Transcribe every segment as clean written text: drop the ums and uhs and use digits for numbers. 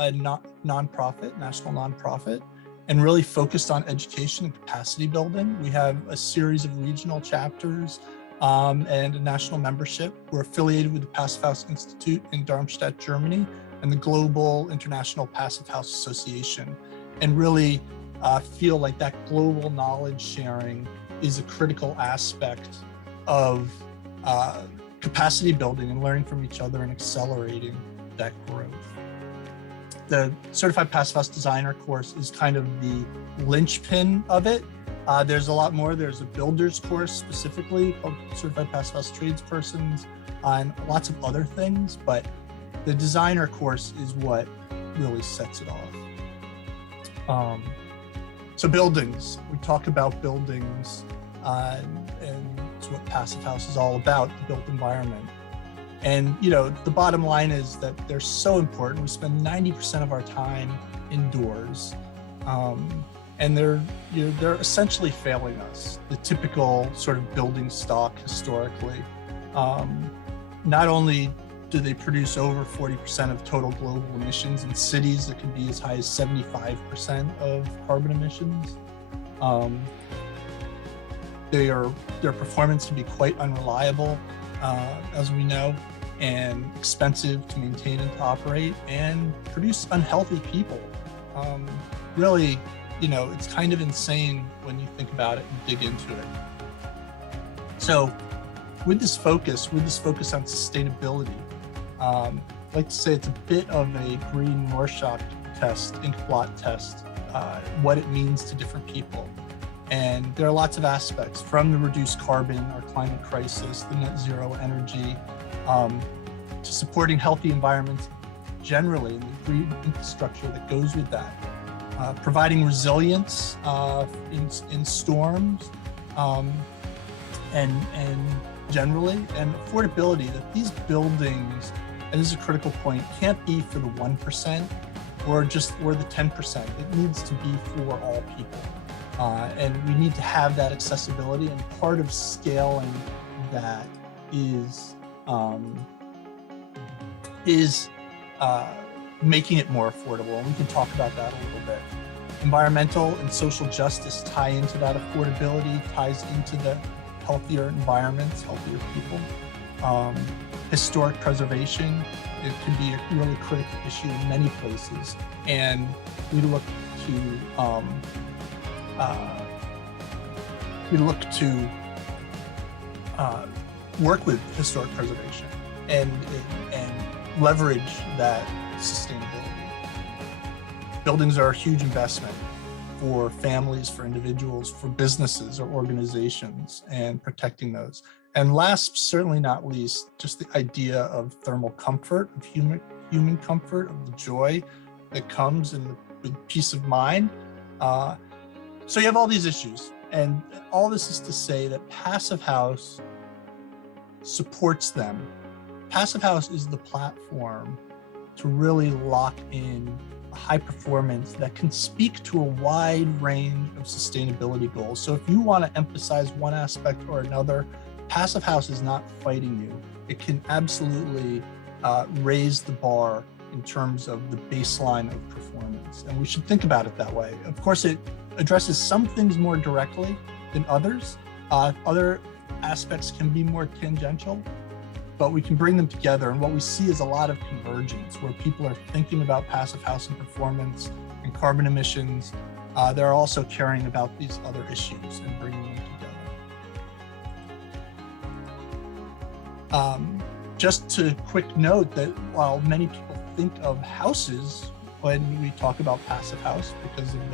a nonprofit, national nonprofit, and really focused on education and capacity building. We have a series of regional chapters and a national membership. We're affiliated with the Passive House Institute in Darmstadt, Germany, and the Global International Passive House Association, and really feel like that global knowledge sharing is a critical aspect of capacity building and learning from each other and accelerating that growth. The Certified Passive House Designer course is kind of the linchpin of it. There's a lot more. There's a builder's course specifically called Certified Passive House Tradespersons and lots of other things, but the designer course is what really sets it off. So buildings, we talk about buildings and it's what Passive House is all about, the built environment. And the bottom line is that they're so important. We spend 90% of our time indoors, and they're essentially failing us. The typical sort of building stock historically. Not only do they produce over 40% of total global emissions in cities that can be as high as 75% of carbon emissions. Their performance can be quite unreliable, as we know, and expensive to maintain and to operate, and produce unhealthy people. Really, it's kind of insane when you think about it and dig into it. So with this focus on sustainability, I'd like to say it's a bit of a green Rorschach test, ink blot test, what it means to different people. And there are lots of aspects, from the reduced carbon or climate crisis, the net zero energy, to supporting healthy environments generally, and the green infrastructure that goes with that. Providing resilience in storms, and generally, and affordability, that these buildings, and this is a critical point, can't be for the 1% or the 10%. It needs to be for all people. And we need to have that accessibility, and part of scaling that is making it more affordable, and we can talk about that a little bit. Environmental and social justice tie into that affordability, ties into the healthier environments, healthier people. Historic preservation, it can be a really critical issue in many places, and we look to work with historic preservation and leverage that sustainability. Buildings are a huge investment for families, for individuals, for businesses or organizations, and protecting those. And last, certainly not least, just the idea of thermal comfort, of human comfort, of the joy that comes with peace of mind. So you have all these issues, and all this is to say that Passive House supports them. Passive House is the platform to really lock in a high performance that can speak to a wide range of sustainability goals. So if you want to emphasize one aspect or another, Passive House is not fighting you. It can absolutely raise the bar in terms of the baseline of performance. And we should think about it that way. Of course, it addresses some things more directly than others. Other aspects can be more tangential, but we can bring them together. And what we see is a lot of convergence where people are thinking about Passive House and performance and carbon emissions. They're also caring about these other issues and bringing them together. Just a quick note that while many people think of houses when we talk about Passive House because of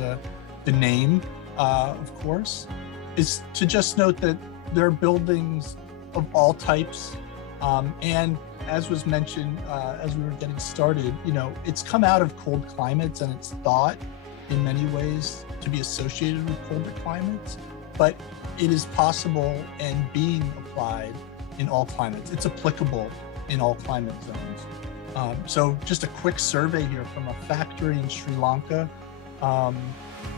the name, of course, is to just note that there are buildings of all types. And as was mentioned, as we were getting started, it's come out of cold climates, and it's thought in many ways to be associated with colder climates, but it is possible and being applied in all climates. It's applicable in all climate zones. So just a quick survey here from a factory in Sri Lanka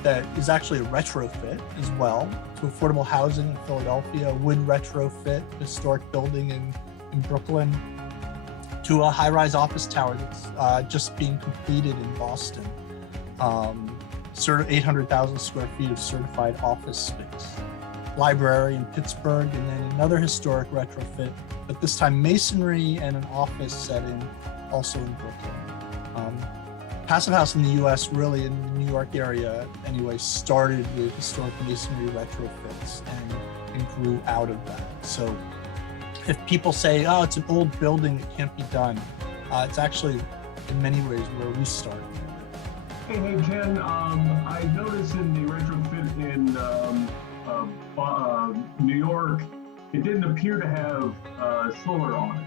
that is actually a retrofit as well to affordable housing in Philadelphia, wood retrofit, historic building in Brooklyn, to a high-rise office tower that's just being completed in Boston. 800,000 square feet of certified office space. Library in Pittsburgh, and then another historic retrofit, but this time masonry and an office setting also in Brooklyn. Passive House in the US, really in the New York area anyway, started with historic masonry retrofits and grew out of that. So if people say, oh, it's an old building, it can't be done, it's actually in many ways where we started. Hey, Ken, I noticed in the retrofit in New York, it didn't appear to have solar on it.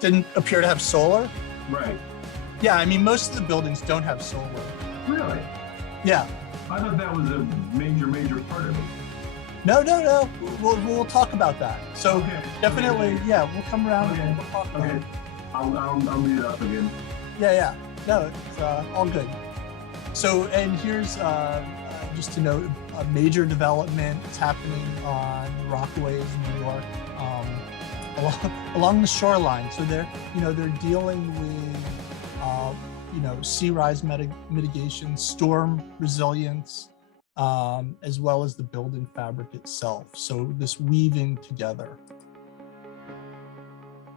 Didn't appear to have solar? Right. Yeah, I mean, most of the buildings don't have solar. Really? Yeah. I thought that was a major part of it. No. We'll talk about that. So okay. Definitely, okay. Yeah, we'll come around and we'll talk about it. I'll meet it up again. Yeah. No, it's all good. So, and here's just to note, a major development is happening on Rockaways in New York, along the shoreline. So they're dealing with sea rise mitigation, storm resilience, as well as the building fabric itself. So this weaving together.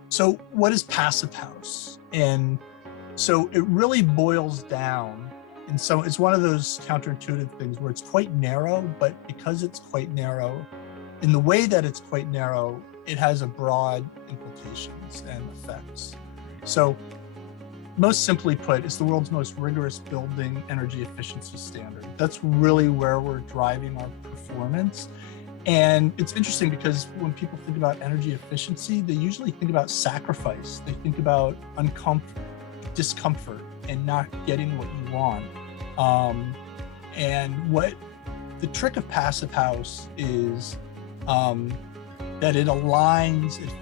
So what is Passive House? And so it really boils down, and so it's one of those counterintuitive things where it's quite narrow, but because it's quite narrow, in the way that it's quite narrow, it has a broad implications and effects. So most simply put, it's the world's most rigorous building energy efficiency standard. That's really where we're driving our performance. And it's interesting because when people think about energy efficiency, they usually think about sacrifice. They think about discomfort and not getting what you want. And what the trick of Passive House is that it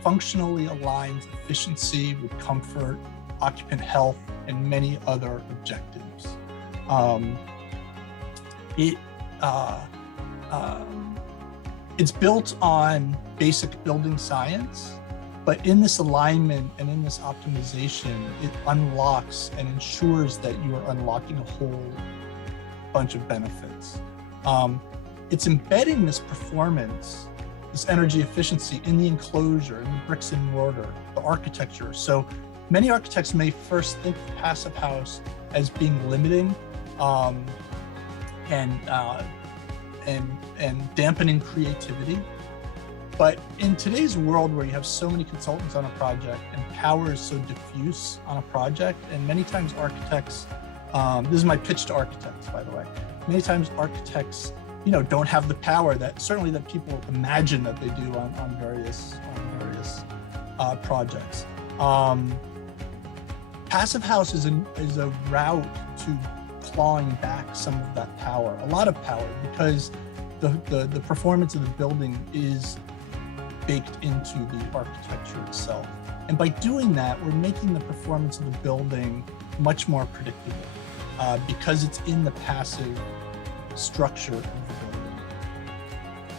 functionally aligns efficiency with comfort, occupant health, and many other objectives. It's built on basic building science, but in this alignment and in this optimization, it unlocks and ensures that you are unlocking a whole bunch of benefits. It's embedding this performance, this energy efficiency in the enclosure, in the bricks and mortar, the architecture. So many architects may first think of Passive House as being limiting and dampening creativity. But in today's world where you have so many consultants on a project and power is so diffuse on a project, and many times architects, this is my pitch to architects, by the way, many times architects, don't have the power that people imagine that they do on various projects. Passive House is a route to clawing back some of that power, a lot of power, because the performance of the building is baked into the architecture itself. And by doing that, we're making the performance of the building much more predictable because it's in the passive structure of the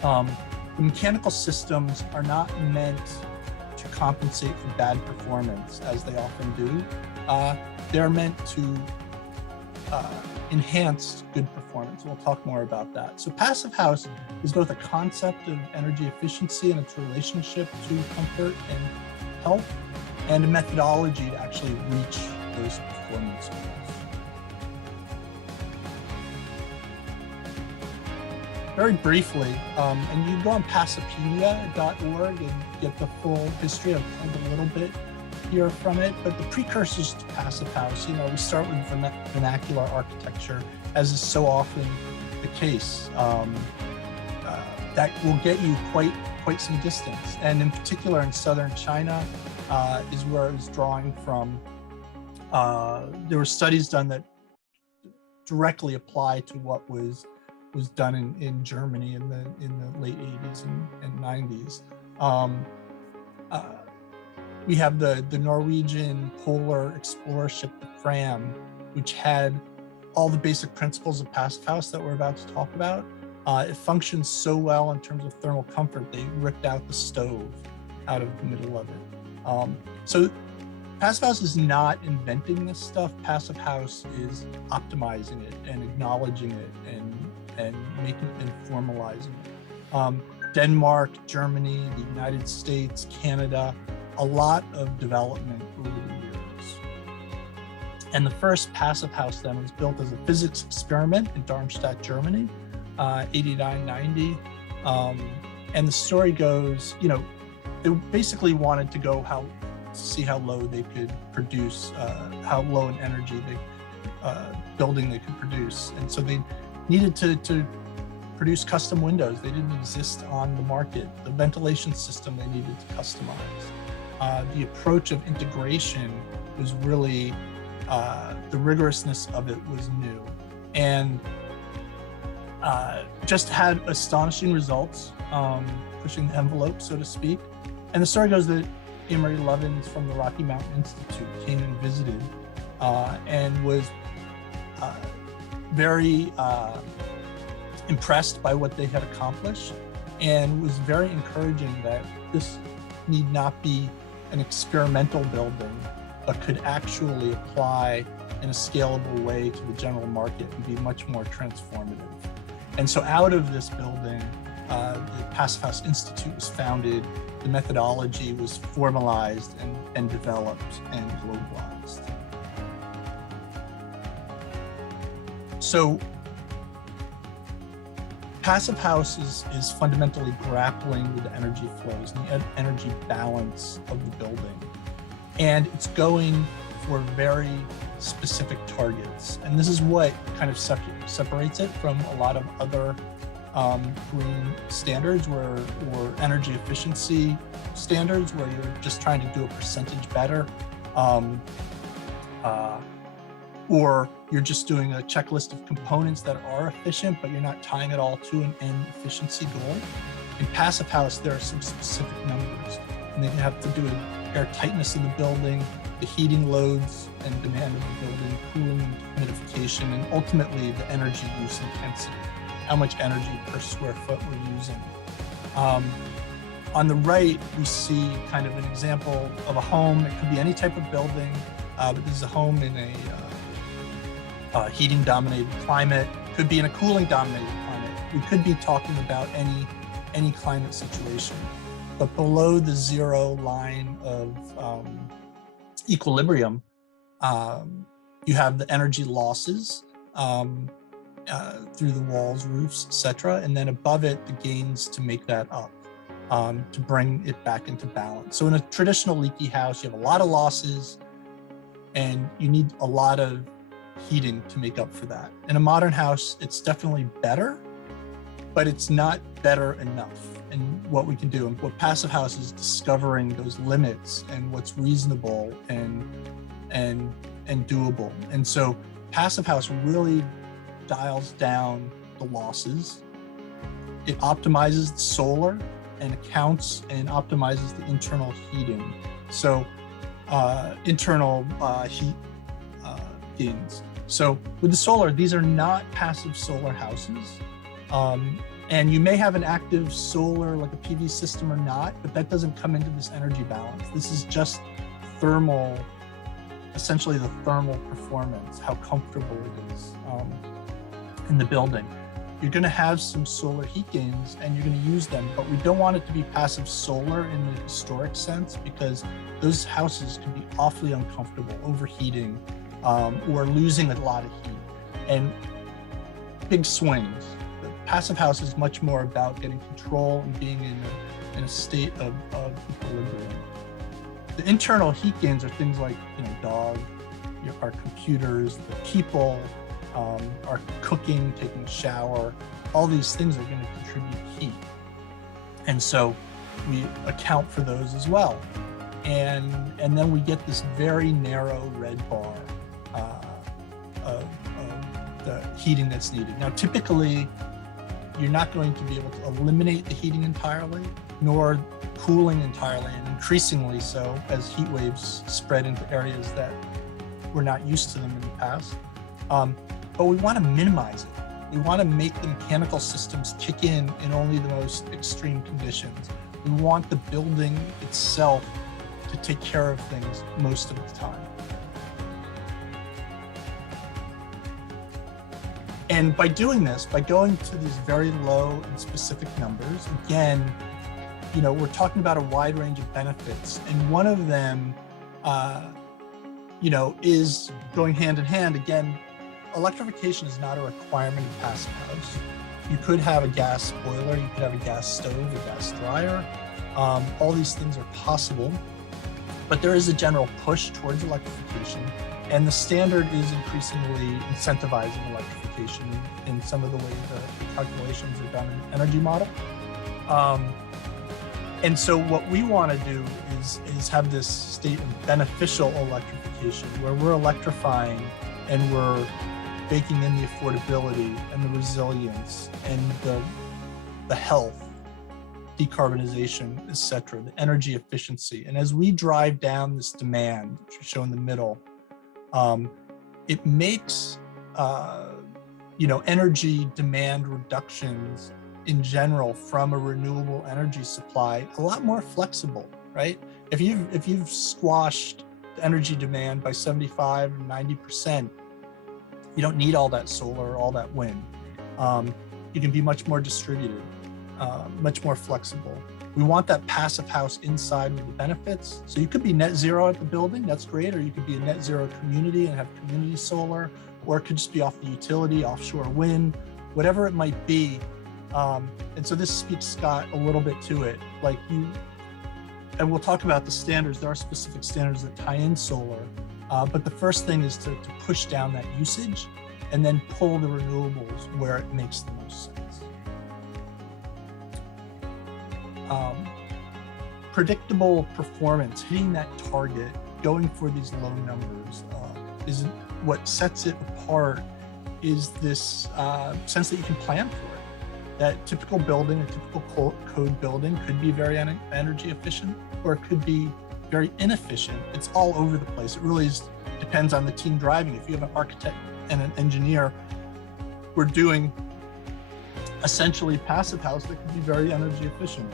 building. The mechanical systems are not meant to compensate for bad performance, as they often do. They're meant to enhance good performance. We'll talk more about that. So Passive House is both a concept of energy efficiency and its relationship to comfort and health, and a methodology to actually reach those performance goals. Very briefly, and you can go on passipedia.org and get the full history. I've told a little bit here from it, but the precursors to Passive House, we start with vernacular architecture, as is so often the case. That will get you quite some distance, and in particular in southern China is where it was drawing from. There were studies done that directly apply to what was done in Germany in the late 80s and 90s. We have the Norwegian polar explorer ship, the Fram, which had all the basic principles of Passive House that we're about to talk about. It functions so well in terms of thermal comfort, they ripped out the stove out of the middle of it. So Passive House is not inventing this stuff. Passive House is optimizing it and acknowledging it and making and formalizing it. Denmark, Germany, the United States, Canada, a lot of development over the years. And the first Passive House then was built as a physics experiment in Darmstadt, Germany, 89, 90. And the story goes, they basically wanted to go see how low they could produce, how low in energy building they could produce. And so they needed to produce custom windows. They didn't exist on the market. The ventilation system they needed to customize. The approach of integration was really, the rigorousness of it was new. And just had astonishing results, pushing the envelope, so to speak. And the story goes that Amory Levenson from the Rocky Mountain Institute came and visited and was very impressed by what they had accomplished, and was very encouraging that this need not be an experimental building, but could actually apply in a scalable way to the general market and be much more transformative. And so out of this building, the Passive House Institute was founded. The methodology was formalized and developed and globalized. So Passive House is fundamentally grappling with the energy flows and the energy balance of the building. And it's going for very specific targets. And this is what kind of separates it from a lot of other green standards or energy efficiency standards where you're just trying to do a percentage better, or you're just doing a checklist of components that are efficient, but you're not tying it all to an end efficiency goal. In Passive House, there are some specific numbers, and they have to do with air tightness of the building, the heating loads and demand of the building, cooling, humidification, and ultimately the energy use intensity, how much energy per square foot we're using. On the right, we see kind of an example of a home. It could be any type of building, but this is a home in a heating-dominated climate. Could be in a cooling-dominated climate. We could be talking about any climate situation. But below the zero line of equilibrium, you have the energy losses through the walls, roofs, etc. And then above it, the gains to make that up, to bring it back into balance. So in a traditional leaky house, you have a lot of losses and you need a lot of heating to make up for that. In a modern house, it's definitely better, but it's not better enough. And what we can do, and what Passive House is discovering those limits and what's reasonable and doable. And so Passive House really dials down the losses. It optimizes the solar and accounts and optimizes the internal heating. So internal heat gains. So with the solar, these are not passive solar houses. And you may have an active solar, like a PV system or not, but that doesn't come into this energy balance. This is just thermal, essentially the thermal performance, how comfortable it is in the building. You're gonna have some solar heat gains and you're gonna use them, but we don't want it to be passive solar in the historic sense, because those houses can be awfully uncomfortable, overheating, or losing a lot of heat, and big swings. The Passive House is much more about getting control and being in a state of equilibrium. The internal heat gains are things like, dog, our computers, the people, our cooking, taking a shower. All these things are going to contribute heat. And so we account for those as well. And then we get this very narrow red bar of the heating that's needed. Now, typically, you're not going to be able to eliminate the heating entirely, nor cooling entirely, and increasingly so as heat waves spread into areas that we're not used to them in the past. But we want to minimize it. We want to make the mechanical systems kick in only the most extreme conditions. We want the building itself to take care of things most of the time. And by doing this, by going to these very low and specific numbers, again, we're talking about a wide range of benefits. And one of them, is going hand in hand. Again, electrification is not a requirement of passive house. You could have a gas boiler, you could have a gas stove, a gas dryer. All these things are possible, but there is a general push towards electrification. And the standard is increasingly incentivizing electrification in some of the ways the calculations are done in energy model. And so what we want to do is have this state of beneficial electrification, where we're electrifying and we're baking in the affordability and the resilience and the health, decarbonization, et cetera, the energy efficiency. And as we drive down this demand, which we show in the middle, it makes energy demand reductions in general from a renewable energy supply a lot more flexible, right? If you've squashed the energy demand by 75 or 90%, you don't need all that solar, all that wind. You can be much more distributed, much more flexible. We want that passive house inside with the benefits. So you could be net zero at the building, that's great, or you could be a net zero community and have community solar, or it could just be off the utility, offshore wind, whatever it might be. And so this speaks, Scott, a little bit to it. And we'll talk about the standards. There are specific standards that tie in solar, but the first thing is to push down that usage and then pull the renewables where it makes the most sense. Predictable performance, hitting that target, going for these low numbers is what sets it apart. Is this sense that you can plan for it. That typical building, a typical code building, could be very energy efficient, or it could be very inefficient. It's all over the place. It really depends on the team driving. If you have an architect and an engineer, we're doing essentially passive house that could be very energy efficient.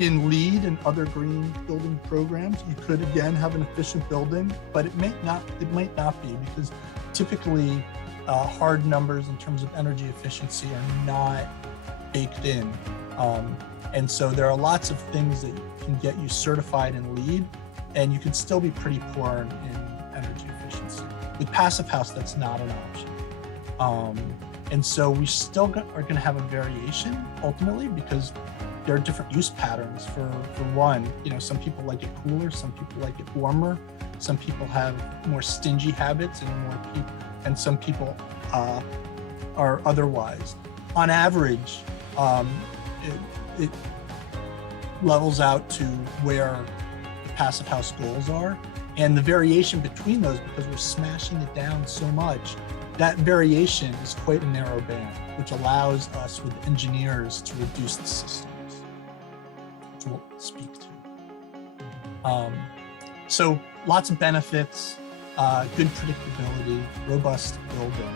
In LEED and other green building programs, you could again have an efficient building, but it might not be, because typically hard numbers in terms of energy efficiency are not baked in. And so there are lots of things that can get you certified in LEED, and you can still be pretty poor in energy efficiency. With passive house, that's not an option. And so we still are going to have a variation ultimately, because there are different use patterns. For one, some people like it cooler, some people like it warmer, some people have more stingy habits and some people are otherwise. On average, it levels out to where the passive house goals are, and the variation between those, because we're smashing it down so much, that variation is quite a narrow band, which allows us with engineers to reduce the systems, which we'll speak to. So lots of benefits, good predictability, robust building.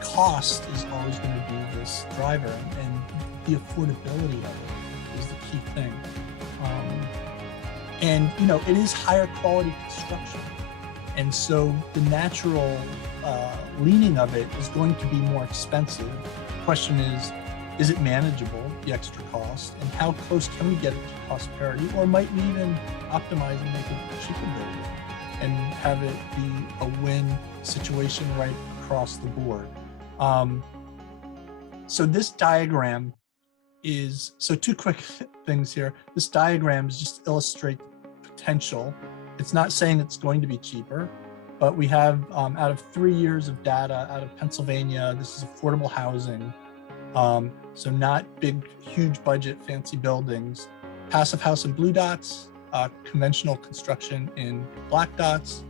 Cost is always going to be this driver, and the affordability of it is the key thing. And it is higher quality construction. And so the natural leaning of it is going to be more expensive. The question is it manageable, the extra cost, and how close can we get it to cost parity, or might we even optimize and make it cheaper building and have it be a win situation right across the board? So this diagram is, two quick things here. This diagram is just to illustrate the potential. It's not saying it's going to be cheaper, but we have out of 3 years of data out of Pennsylvania, this is affordable housing. So not big, huge budget, fancy buildings. Passive house in blue dots, conventional construction in black dots.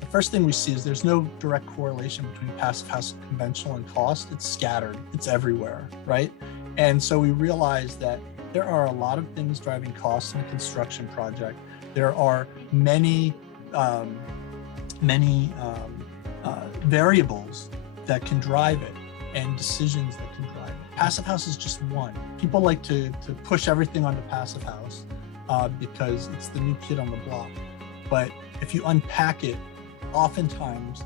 The first thing we see is there's no direct correlation between passive house and conventional and cost. It's scattered, it's everywhere, right? And so we realize that there are a lot of things driving costs in a construction project. There are many variables that can drive it, and decisions that can drive it. Passive house is just one. People like to push everything onto passive house. because it's the new kid on the block. But if you unpack it, oftentimes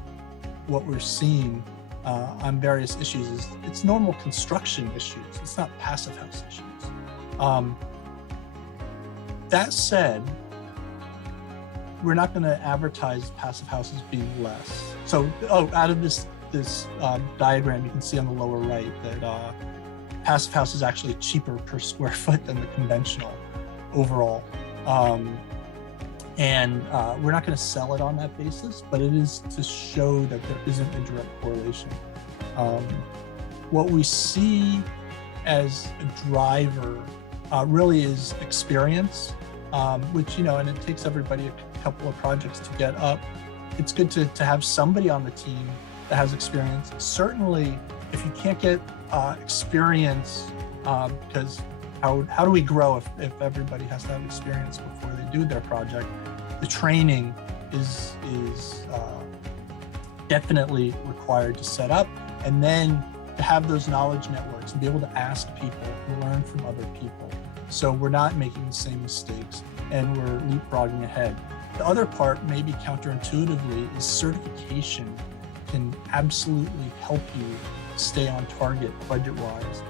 what we're seeing on various issues is it's normal construction issues. It's not passive house issues. That said, we're not going to advertise passive houses being less. So, out of this diagram, you can see on the lower right that passive house is actually cheaper per square foot than the conventional overall. And we're not going to sell it on that basis, but it is to show that there isn't a direct correlation. What we see as a driver really is experience, which, and it takes everybody a couple of projects to get up. It's good to have somebody on the team that has experience. Certainly, if you can't get experience, because how do we grow if everybody has to have experience before they do their project? The training is definitely required to set up, and then to have those knowledge networks and be able to ask people and learn from other people. So we're not making the same mistakes and we're leapfrogging ahead. The other part, maybe counterintuitively, is certification can absolutely help you stay on target budget-wise.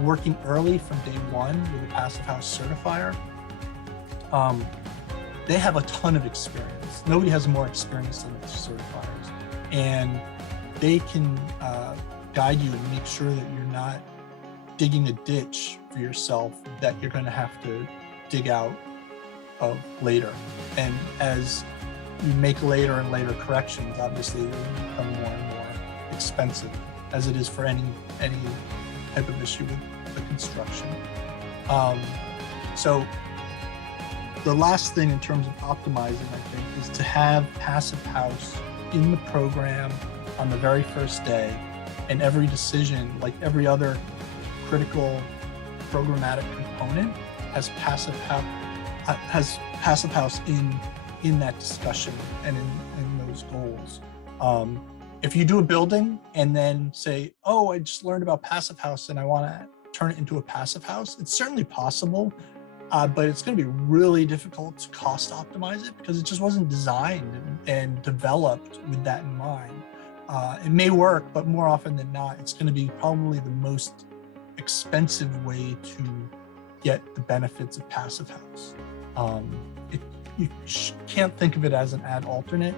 Working early from day one with a passive house certifier, they have a ton of experience. Nobody has more experience than the certifiers, and they can guide you and make sure that you're not digging a ditch for yourself that you're going to have to dig out of later. And as you make later and later corrections, obviously it will become more and more expensive, as it is for any type of issue with the construction. So the last thing in terms of optimizing, I think, is to have passive house in the program on the very first day, and every decision, like every other critical programmatic component, has passive house in that discussion and in those goals. If you do a building and then say, oh, I just learned about passive house and I want to turn it into a passive house, it's certainly possible, but it's going to be really difficult to cost optimize it because it just wasn't designed and developed with that in mind. It may work, but more often than not, it's going to be probably the most expensive way to get the benefits of passive house. You can't think of it as an ad alternate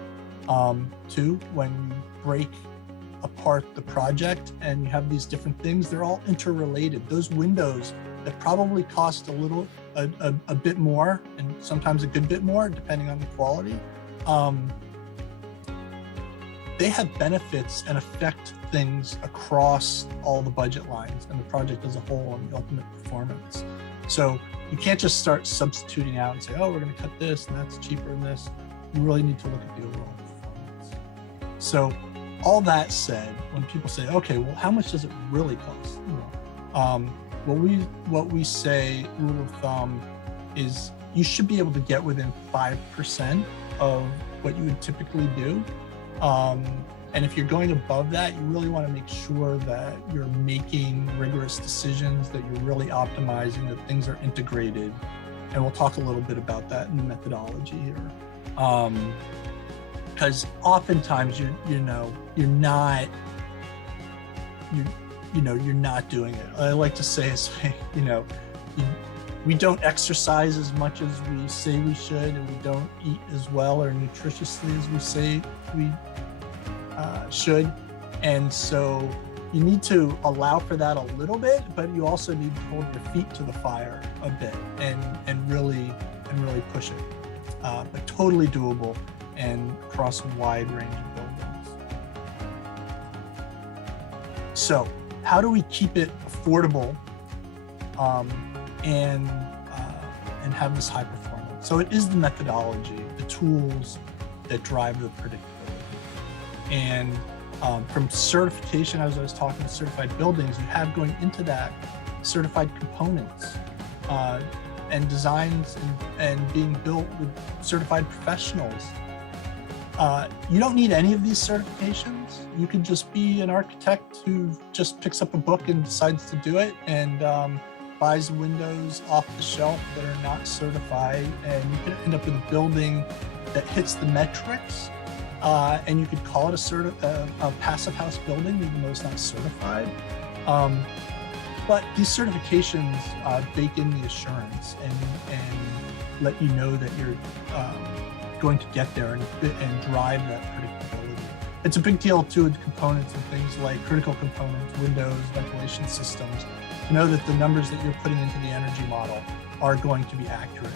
too. When you break apart the project and you have these different things, they're all interrelated. Those windows that probably cost a bit more, and sometimes a good bit more depending on the quality, they have benefits and affect things across all the budget lines and the project as a whole and the ultimate performance. So you can't just start substituting out and say, oh, we're going to cut this and that's cheaper than this. You really need to look at the overall performance. So all that said, when people say, okay, well, how much does it really cost? What we say, rule of thumb, is you should be able to get within 5% of what you would typically do. And if you're going above that, you really want to make sure that you're making rigorous decisions, that you're really optimizing, that things are integrated. And we'll talk a little bit about that in the methodology here. Because oftentimes you're not doing it. I like to say we don't exercise as much as we say we should, and we don't eat as well or nutritiously as we say we should. And so you need to allow for that a little bit, but you also need to hold your feet to the fire a bit and really push it. But totally doable and across a wide range of buildings. So how do we keep it affordable and have this high performance? So it is the methodology, the tools that drive the predictability. And from certification, as I was talking, certified buildings, you have going into that certified components and designs and being built with certified professionals. You don't need any of these certifications. You could just be an architect who just picks up a book and decides to do it. And buys windows off the shelf that are not certified, and you could end up with a building that hits the metrics, and you could call it a passive house building, even though it's not certified. But these certifications bake in the assurance and let you know that you're going to get there and drive that predictability. It's a big deal too with components and things like critical components, windows, ventilation systems, to know that the numbers that you're putting into the energy model are going to be accurate.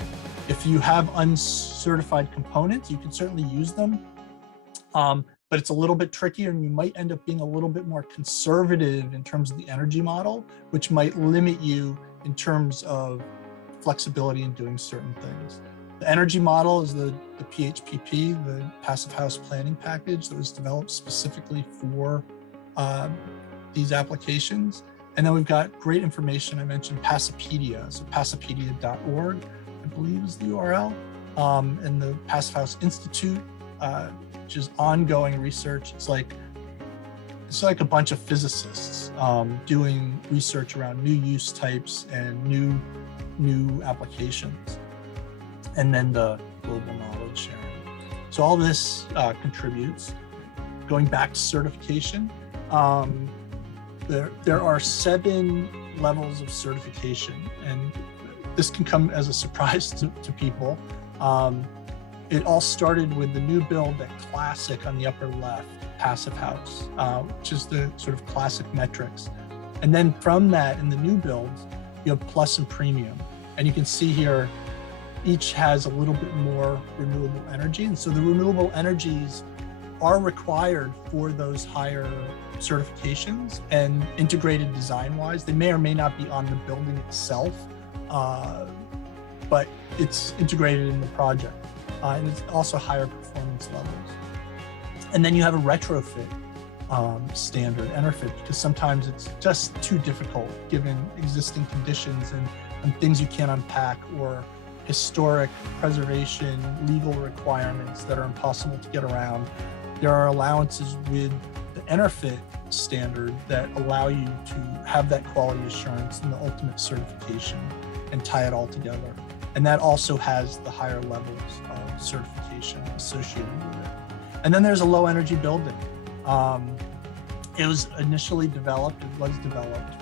If you have uncertified components, you can certainly use them, but it's a little bit trickier, and you might end up being a little bit more conservative in terms of the energy model, which might limit you in terms of flexibility in doing certain things. The energy model is the PHPP, the Passive House Planning Package, that was developed specifically for these applications. And then we've got great information. I mentioned Passipedia, so passipedia.org, I believe is the URL, and the Passive House Institute, which is ongoing research. It's like a bunch of physicists doing research around new use types and new applications, and then the global knowledge sharing. So all this contributes. Going back to certification, there are 7 levels of certification, and this can come as a surprise to people. It all started with the new build, that classic on the upper left, passive house, which is the sort of classic metrics. And then from that, in the new builds, you have plus and premium. And you can see here, each has a little bit more renewable energy. And so the renewable energies are required for those higher certifications and integrated design-wise. They may or may not be on the building itself, but it's integrated in the project. And it's also higher performance levels. And then you have a retrofit standard, EnerFit, because sometimes it's just too difficult given existing conditions and things you can't unpack, or historic preservation, legal requirements that are impossible to get around. There are allowances with the EnerFit standard that allow you to have that quality assurance and the ultimate certification and tie it all together. And that also has the higher levels of certification associated with it. And then there's a low energy building. It was initially developed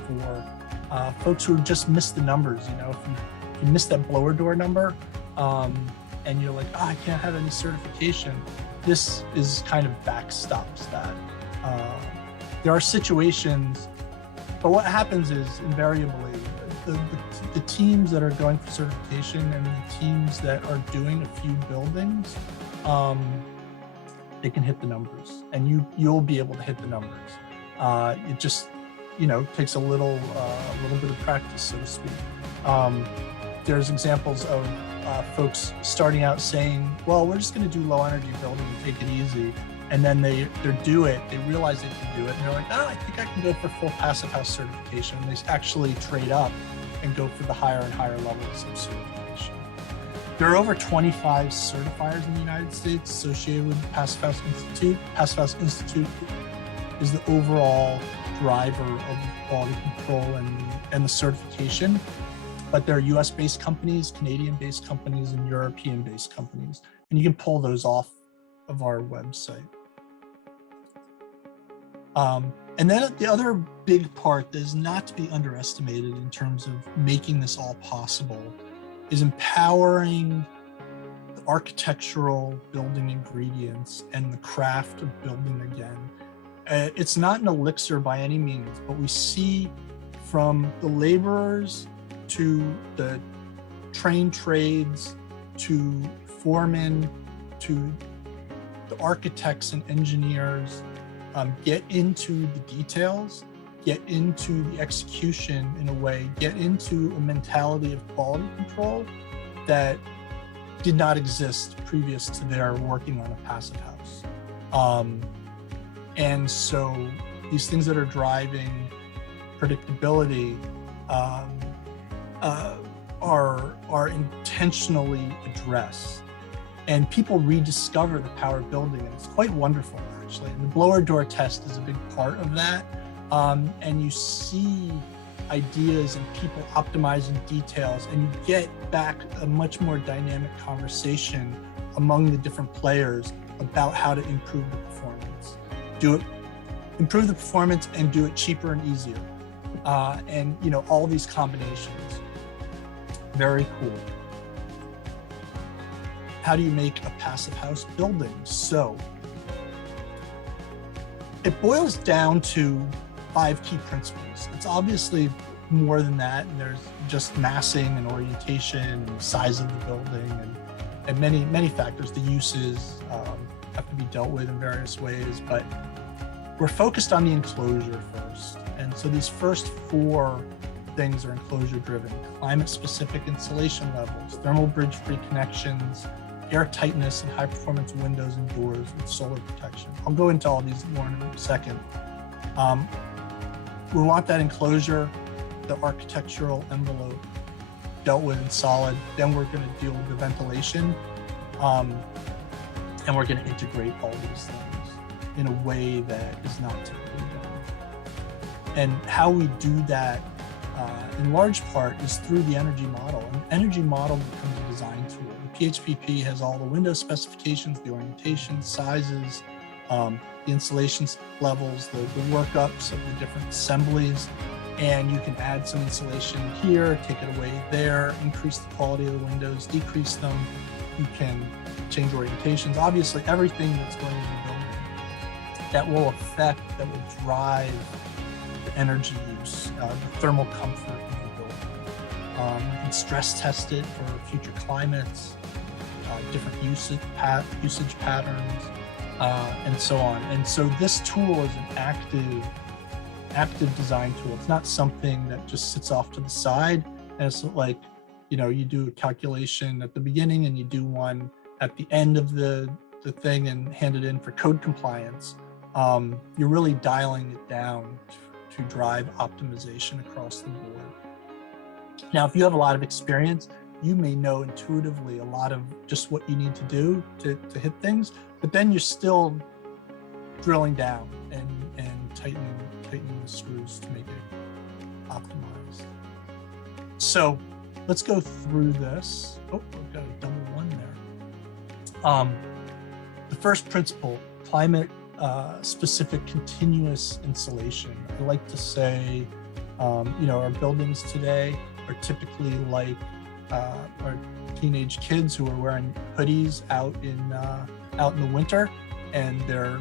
for folks who just missed the numbers. You know, if you missed that blower door number and you're like, I can't have any certification, this is kind of backstops that. There are situations, but what happens is invariably, the teams that are going for certification and the teams that are doing a few buildings, they can hit the numbers, and you'll be able to hit the numbers. It just, takes a little bit of practice, so to speak. There's examples of folks starting out saying, well, we're just going to do low energy building and take it easy. And then they realize they can do it, and they're like, I think I can go for full passive house certification. And they actually trade up and go for the higher and higher levels of certification. There are over 25 certifiers in the United States associated with the Passive House Institute. Passive House Institute is the overall driver of quality control and the certification. But there are US-based companies, Canadian-based companies, and European-based companies. And you can pull those off of our website. And then the other big part that is not to be underestimated in terms of making this all possible is empowering the architectural building ingredients and the craft of building again. It's not an elixir by any means, but we see from the laborers to the trained trades to foremen to the architects and engineers get into the details, get into the execution in a way, get into a mentality of quality control that did not exist previous to their working on a passive house. And so these things that are driving predictability are intentionally addressed. And people rediscover the power of building, and it's quite wonderful, actually. And the blower door test is a big part of that. And you see ideas and people optimizing details, and you get back a much more dynamic conversation among the different players about how to improve the performance. Improve the performance and do it cheaper and easier. And all these combinations. Very cool. How do you make a passive house building? So it boils down to 5 key principles. It's obviously more than that, and there's just massing and orientation and size of the building and many factors. The uses have to be dealt with in various ways, but we're focused on the enclosure first. And so these first 4 things are enclosure driven: climate specific insulation levels, thermal bridge free connections, air tightness, and high performance windows and doors with solar protection. I'll go into all these more in a second. We want that enclosure, the architectural envelope dealt with in solid. Then we're going to deal with the ventilation, and we're going to integrate all these things in a way that is not typically done. And how we do that in large part is through the energy model. An energy model becomes a design tool. The PHPP has all the window specifications, the orientation, sizes, the insulation levels, the workups of the different assemblies, and you can add some insulation here, take it away there, increase the quality of the windows, decrease them. You can change orientations. Obviously, everything that's going into the building that will drive the energy use, the thermal comfort of the building. You can stress test it for future climates, different usage patterns, and so on. And so this tool is an active design tool. It's not something that just sits off to the side, and it's like, you do a calculation at the beginning and you do one at the end of the thing and hand it in for code compliance. You're really dialing it down to drive optimization across the board. Now, if you have a lot of experience, you may know intuitively a lot of just what you need to do to hit things, but then you're still drilling down and tightening the screws to make it optimized. So let's go through this. Oh, I've got a double one there. The first principle, climate specific continuous insulation. I like to say, our buildings today are typically like our teenage kids who are wearing hoodies out in the winter, and they're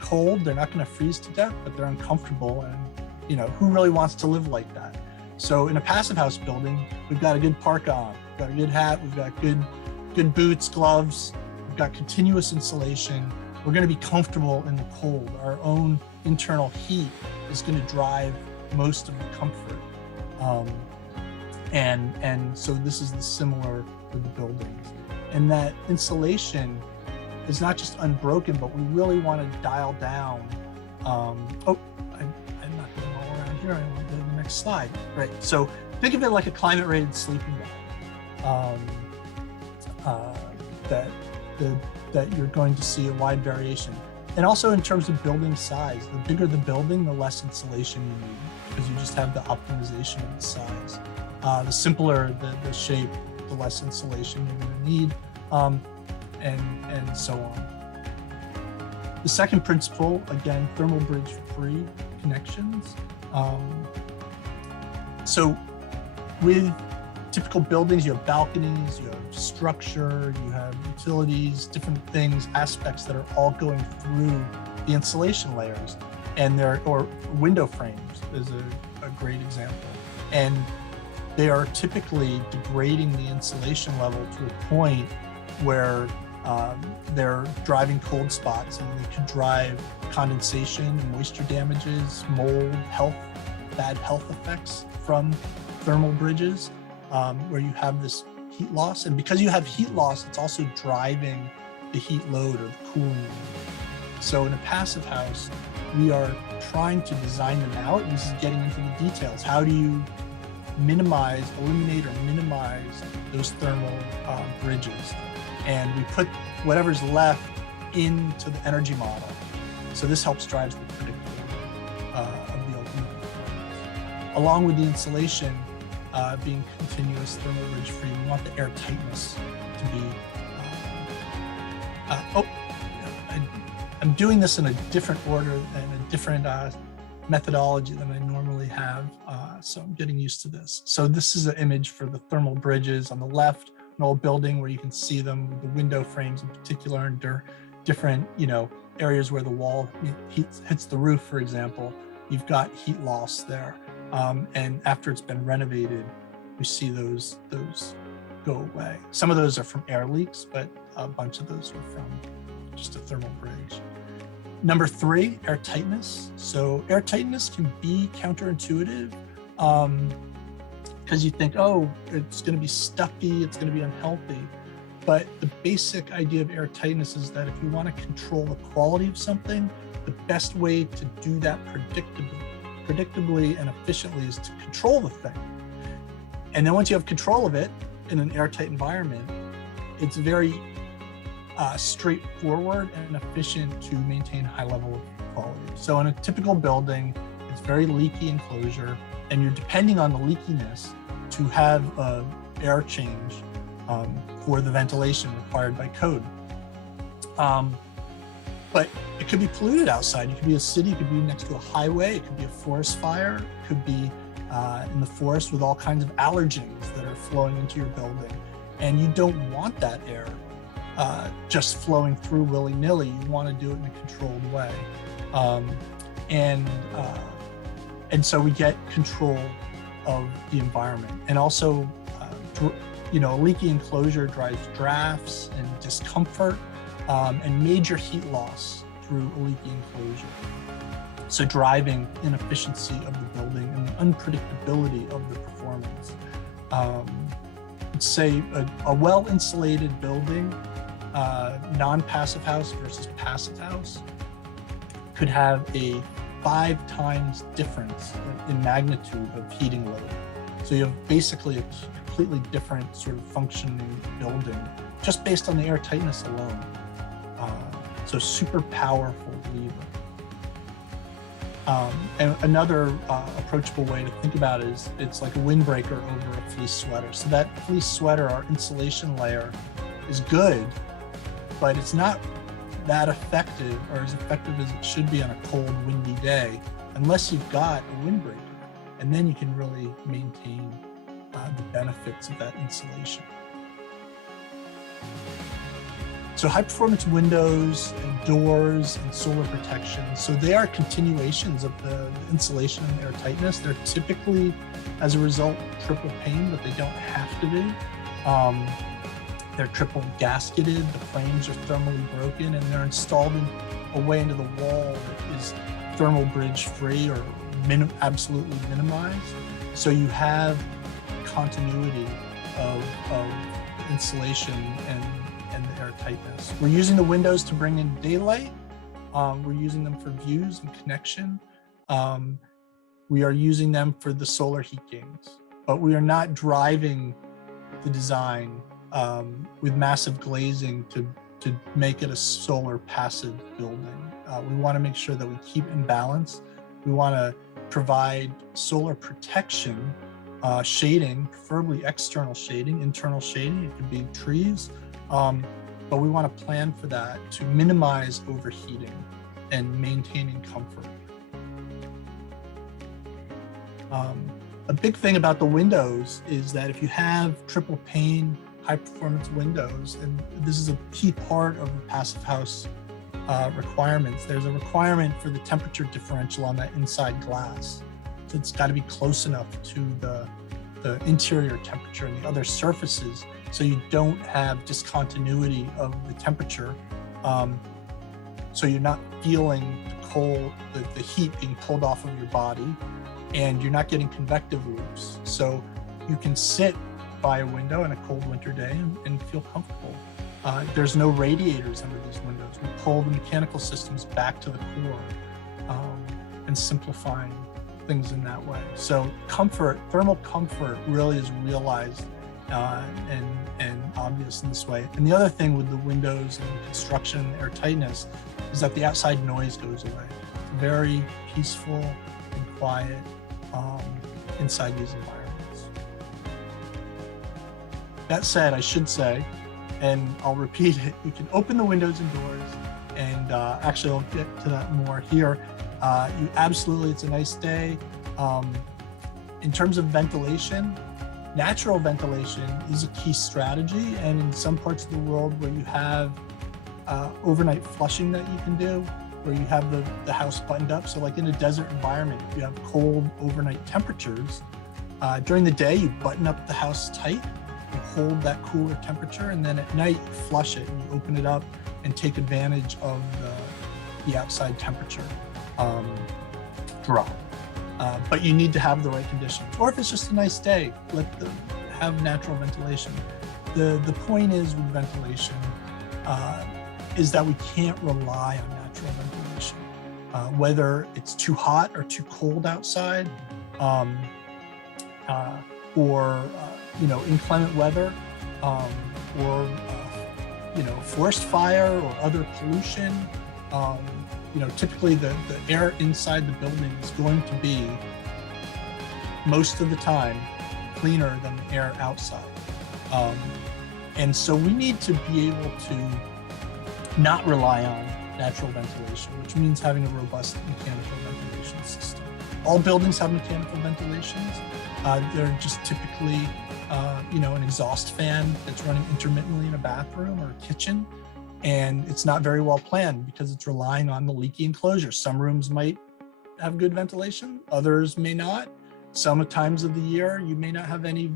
cold. They're not going to freeze to death, but they're uncomfortable. And who really wants to live like that? So in a passive house building, we've got a good parka on, we've got a good hat, we've got good boots, gloves, we've got continuous insulation. We're going to be comfortable in the cold. Our own internal heat is going to drive most of the comfort. And so this is the similar with the buildings. And that insulation is not just unbroken, but we really want to dial down. I'm not going to go around here. I want to go to the next slide. Right. So think of it like a climate-rated sleeping bag. That you're going to see a wide variation. And also in terms of building size, the bigger the building, the less insulation you need, because you just have the optimization of the size. The simpler the shape, the less insulation you're going to need, and so on. The second principle, again, thermal bridge free connections. So with typical buildings, you have balconies, you have structure, you have utilities, different things, aspects that are all going through the insulation layers, or window frames is a great example. And they are typically degrading the insulation level to a point where they're driving cold spots, and they could drive condensation, moisture damages, mold, bad health effects from thermal bridges, where you have this heat loss. And because you have heat loss, it's also driving the heat load or the cooling load. So in a passive house, we are trying to design them out. This is getting into the details. How do you eliminate or minimize those thermal bridges? And we put whatever's left into the energy model. So this helps drive the predictability of the ultimate performance. along with the insulation being continuous, thermal ridge free. We want the air tightness to be, I'm doing this in a different order and a different methodology than I normally have. So I'm getting used to this. So this is an image for the thermal bridges on the left, an old building where you can see them, the window frames in particular, and different, areas where the wall hits the roof, for example. You've got heat loss there. And after it's been renovated, we see those go away. Some of those are from air leaks, but a bunch of those are from just a thermal bridge. Number 3, air tightness. So air tightness can be counterintuitive because you think, oh, it's going to be stuffy, it's going to be unhealthy. But the basic idea of air tightness is that if you want to control the quality of something, the best way to do that predictably and efficiently is to control the thing. And then once you have control of it in an airtight environment, it's very straightforward and efficient to maintain high level of quality. So in a typical building, it's very leaky enclosure, and you're depending on the leakiness to have an air change for the ventilation required by code. But it could be polluted outside. You could be a city, it could be next to a highway, it could be a forest fire, it could be in the forest with all kinds of allergens that are flowing into your building. And you don't want that air just flowing through willy-nilly. You want to do it in a controlled way. And so we get control of the environment. And also, a leaky enclosure drives drafts and discomfort and major heat loss through a leaky enclosure. So driving inefficiency of the building and the unpredictability of the performance. Say a well-insulated building, non-passive house versus passive house, could have a 5 times difference in magnitude of heating load. So you have basically a completely different sort of functioning building just based on the air tightness alone. So super powerful lever. And another approachable way to think about it is it's like a windbreaker over a fleece sweater. So that fleece sweater, our insulation layer, is good, but it's not that effective or as effective as it should be on a cold, windy day unless you've got a windbreaker. And then you can really maintain the benefits of that insulation. So high performance windows and doors and solar protection. So they are continuations of the insulation and air tightness. They're typically, as a result, triple pane, but they don't have to be. They're triple gasketed. The frames are thermally broken, and they're installed in a way into the wall that is thermal bridge free or absolutely minimized. So you have continuity of insulation and the air tightness. We're using the windows to bring in daylight. We're using them for views and connection. We are using them for the solar heat gains, but we are not driving the design with massive glazing to make it a solar passive building. We want to make sure that we keep in balance. We want to provide solar protection, shading, preferably external shading, internal shading, it could be trees. But we want to plan for that to minimize overheating and maintaining comfort. A big thing about the windows is that if you have triple pane, high performance windows, and this is a key part of the passive house requirements, there's a requirement for the temperature differential on that inside glass. So it's got to be close enough to the interior temperature and the other surfaces so you don't have discontinuity of the temperature. So you're not feeling the cold, the heat being pulled off of your body, and you're not getting convective loops. So you can sit by a window on a cold winter day and feel comfortable. There's no radiators under these windows. We pull the mechanical systems back to the core and simplifying things in that way. So comfort, thermal comfort really is realized and obvious in this way. And the other thing with the windows and construction and air tightness is that the outside noise goes away. It's very peaceful and quiet. inside these environments. That said, I should say, and I'll repeat it, you can open the windows and doors, and actually I'll get to that more here. You absolutely, it's a nice day. In terms of ventilation, natural ventilation is a key strategy, and in some parts of the world where you have overnight flushing that you can do, where you have the house buttoned up. So like in a desert environment, if you have cold overnight temperatures, during the day you button up the house tight, you hold that cooler temperature, and then at night you flush it and you open it up and take advantage of the outside temperature drop. But you need to have the right conditions. Or if it's just a nice day, have natural ventilation. The point is with ventilation is that we can't rely on natural ventilation. Whether it's too hot or too cold outside, or inclement weather, or forest fire or other pollution. Typically the air inside the building is going to be most of the time cleaner than the air outside. And so we need to be able to not rely on natural ventilation, which means having a robust mechanical ventilation system. All buildings have mechanical ventilations. They're just typically, an exhaust fan that's running intermittently in a bathroom or a kitchen. And it's not very well planned because it's relying on the leaky enclosure. Some rooms might have good ventilation, others may not. Some times of the year, you may not have any,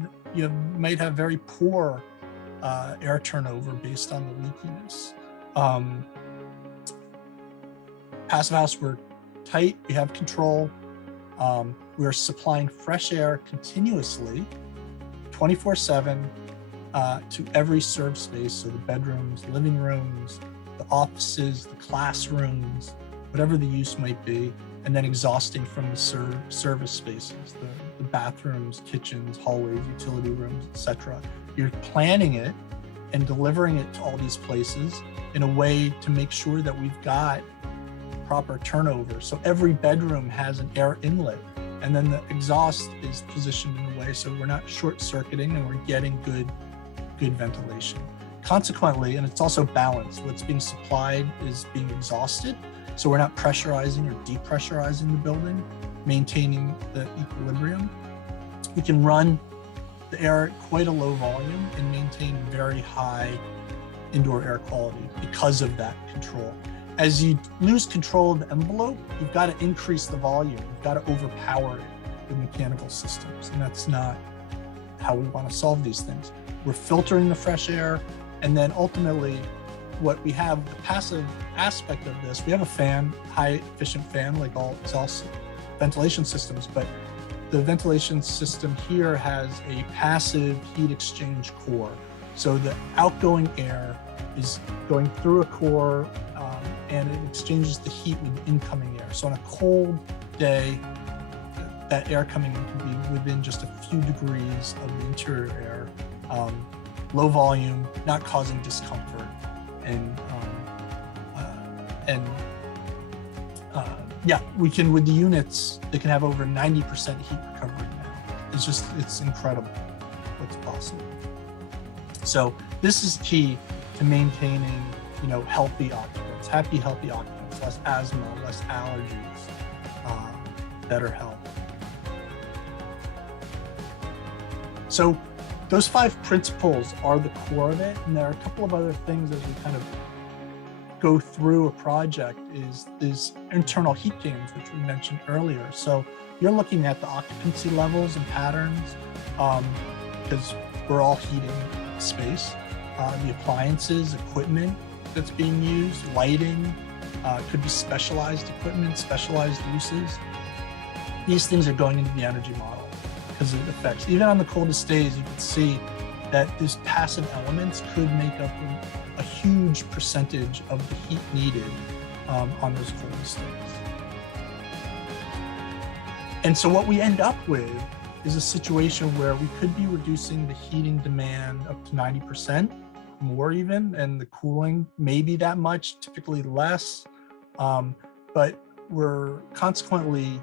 might have very poor air turnover based on the leakiness. Passive house, we're tight, we have control. We're supplying fresh air continuously, 24/7, to every served space. So the bedrooms, living rooms, the offices, the classrooms, whatever the use might be, and then exhausting from the service spaces, the bathrooms, kitchens, hallways, utility rooms, etc. You're planning it and delivering it to all these places in a way to make sure that we've got proper turnover. So every bedroom has an air inlet, and then the exhaust is positioned in a way so we're not short-circuiting and we're getting good ventilation. Consequently, and it's also balanced, what's being supplied is being exhausted, so we're not pressurizing or depressurizing the building, maintaining the equilibrium. We can run the air at quite a low volume and maintain very high indoor air quality because of that control. As you lose control of the envelope, you've got to increase the volume. You've got to overpower it with mechanical systems, and that's not how we want to solve these things. We're filtering the fresh air, and then ultimately what we have, the passive aspect of this, we have a fan, high efficient fan like all exhaust ventilation systems, but the ventilation system here has a passive heat exchange core. So the outgoing air is going through a core, and it exchanges the heat with the incoming air. So on a cold day, that air coming in can be within just a few degrees of the interior air, low volume, not causing discomfort, we can, with the units, they can have over 90% heat recovery now. It's incredible what's possible. So this is key to maintaining, healthy occupants, happy, healthy occupants, less asthma, less allergies, better health. So those 5 principles are the core of it, and there are a couple of other things as we kind of go through a project is internal heat gains, which we mentioned earlier. So you're looking at the occupancy levels and patterns, because we're all heating space, the appliances, equipment that's being used, lighting, could be specialized equipment, specialized uses. These things are going into the energy model because it affects, even on the coldest days, you can see that these passive elements could make up a huge percentage of the heat needed on those coldest days. And so what we end up with is a situation where we could be reducing the heating demand up to 90%, more even, and the cooling maybe that much, typically less, but we're consequently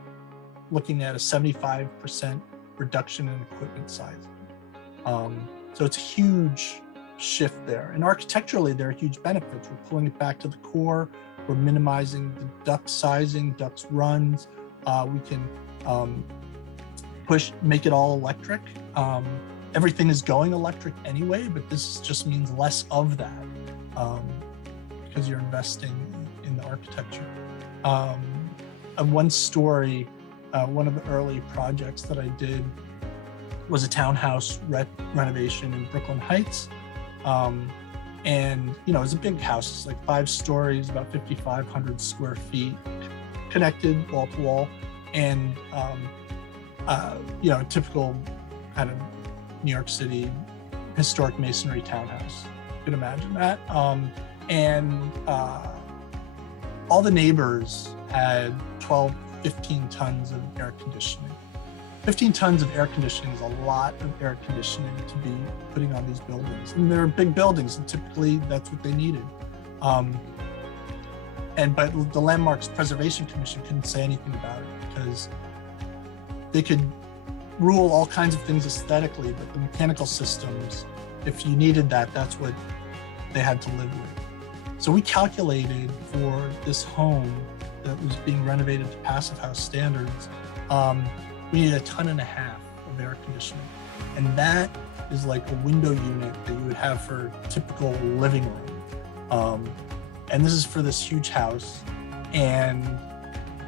looking at a 75% reduction in equipment sizing. So it's a huge shift there. And architecturally, there are huge benefits. We're pulling it back to the core. We're minimizing the duct sizing, ducts runs. We can make it all electric. Everything is going electric anyway, but this just means less of that because you're investing in the architecture. One story, one of the early projects that I did was a townhouse renovation in Brooklyn Heights. And, you know, it was a big house. It's like 5 stories, about 5,500 square feet, connected wall to wall. And, you know, typical kind of New York City historic masonry townhouse. You could imagine that. All the neighbors had 12, 15 tons of air conditioning. 15 tons of air conditioning is a lot of air conditioning to be putting on these buildings. And they're big buildings, and typically that's what they needed. But the Landmarks Preservation Commission couldn't say anything about it because they could rule all kinds of things aesthetically, but the mechanical systems, if you needed that, that's what they had to live with. So we calculated for this home that was being renovated to Passive House standards, we needed 1.5 tons of air conditioning. And that is like a window unit that you would have for a typical living room. And this is for this huge house. And,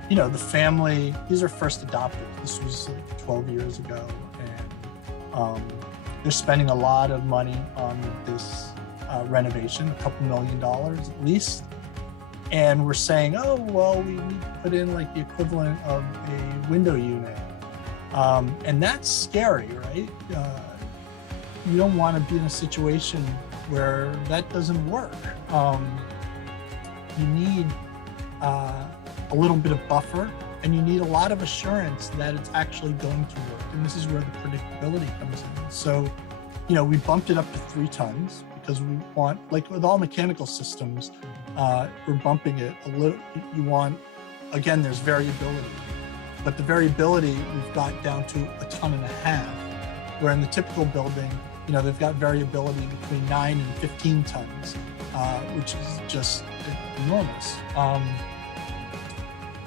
you know, the family, these are first adopted. This was like 12 years ago. And they're spending a lot of money on this renovation, a couple $1 million at least. And we're saying, oh, well, we need to put in like the equivalent of a window unit. And that's scary, right? You don't want to be in a situation where that doesn't work. You need a little bit of buffer, and you need a lot of assurance that it's actually going to work. And this is where the predictability comes in. So, you know, we bumped it up to 3 tons because we want, like with all mechanical systems, we're bumping it a little. You want, again, there's variability. But the variability we've got down to 1.5 tons, where in the typical building, you know, they've got variability between 9 and 15 tons, which is just enormous.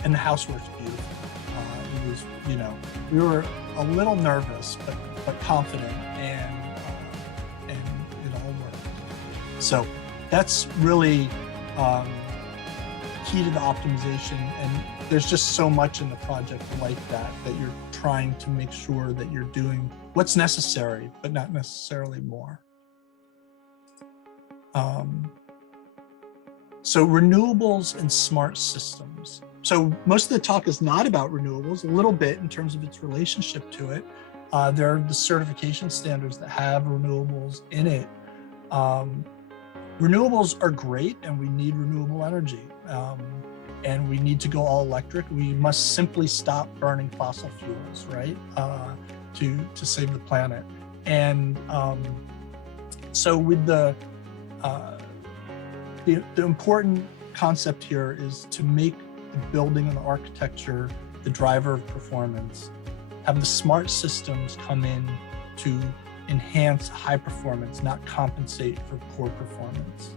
And the house works beautiful. It was, you know, we were a little nervous, but confident, and it all worked. So that's really key to the optimization, and there's just so much in the project like that you're trying to make sure that you're doing what's necessary, but not necessarily more. So renewables and smart systems. So most of the talk is not about renewables, a little bit in terms of its relationship to it. There are the certification standards that have renewables in it. Renewables are great, and we need renewable energy. And we need to go all electric. We must simply stop burning fossil fuels, right? To save the planet. And so with the important concept here is to make the building and the architecture the driver of performance, have the smart systems come in to enhance high performance, not compensate for poor performance.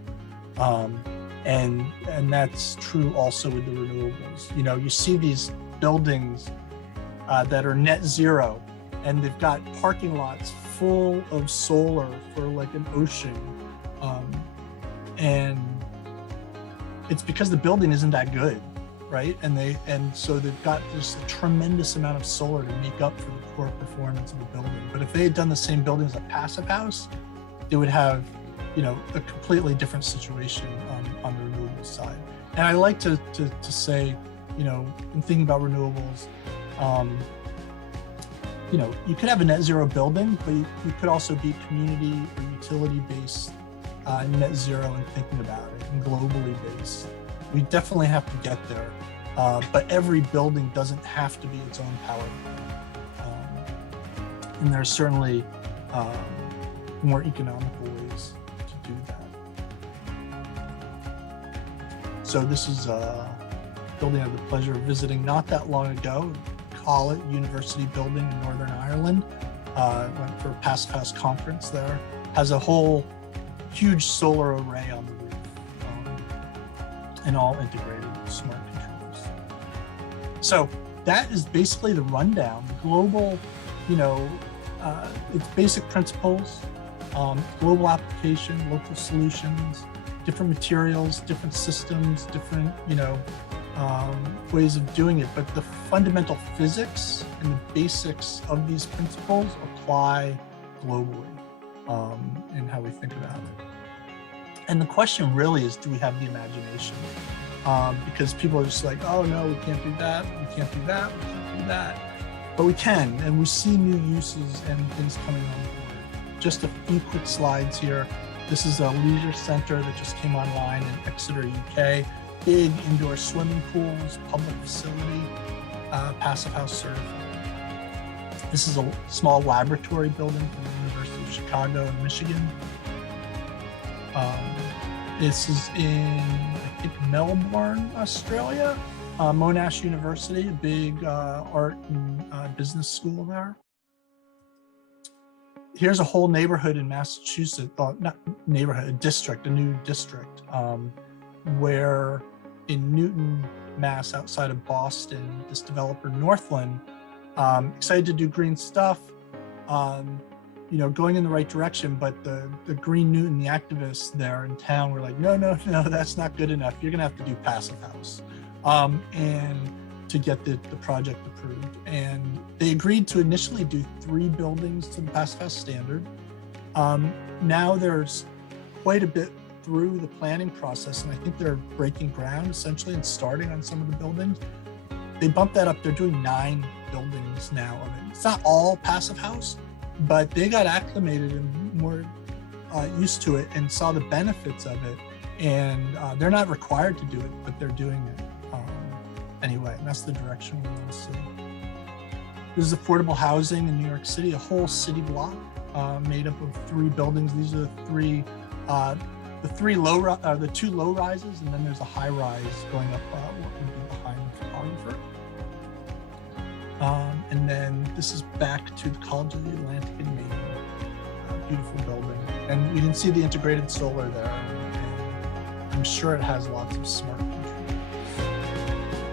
And that's true also with the renewables. You know, you see these buildings that are net zero, and they've got parking lots full of solar for like an ocean. And it's because the building isn't that good, right? And so they've got this tremendous amount of solar to make up for the poor performance of the building. But if they had done the same building as a passive house, they would have, you know, a completely different situation on the renewable side. And I like to say, you know, in thinking about renewables, you know, you could have a net zero building, but you could also be community or utility based net zero and thinking about it, and globally based. We definitely have to get there, but every building doesn't have to be its own power plant. And there's certainly more economical ways to do that. So this is a building I had the pleasure of visiting not that long ago, College University building in Northern Ireland. Went for a Passive House conference there. Has a whole huge solar array on the roof, and all integrated with smart controls. So that is basically the rundown. The global, it's basic principles, global application, local solutions, different materials, different systems, different, ways of doing it. But the fundamental physics and the basics of these principles apply globally in how we think about it. And the question really is, do we have the imagination? Because people are just like, oh no, we can't do that, we can't do that, we can't do that. But we can, and we see new uses and things coming on board. Just a few quick slides here. This is a leisure center that just came online in Exeter, UK. Big indoor swimming pools, public facility, Passive House certified. This is a small laboratory building from the University of Chicago in Michigan. This is in, I think, Melbourne, Australia. Monash University, a big art and business school there. Here's a whole neighborhood in Massachusetts, not neighborhood, a district, a new district, where in Newton, Mass, outside of Boston, this developer Northland, excited to do green stuff, going in the right direction, but the Green Newton, the activists there in town were like, no, that's not good enough. You're gonna have to do Passive House, and to get the project approved. And they agreed to initially do 3 buildings to the Passive House standard. Now there's quite a bit through the planning process, and I think they're breaking ground essentially and starting on some of the buildings. They bumped that up. They're doing 9 buildings now of it. It's not all Passive House, but they got acclimated and more used to it and saw the benefits of it. And they're not required to do it, but they're doing it anyway. And that's the direction we want to see. This is affordable housing in New York City, a whole city block made up of 3 buildings. These are the 2 low rises, and then there's a high rise going up what would be behind the photographer. And then this is back to the College of the Atlantic in Maine. Beautiful building. And you can see the integrated solar there. And I'm sure it has lots of smart controls.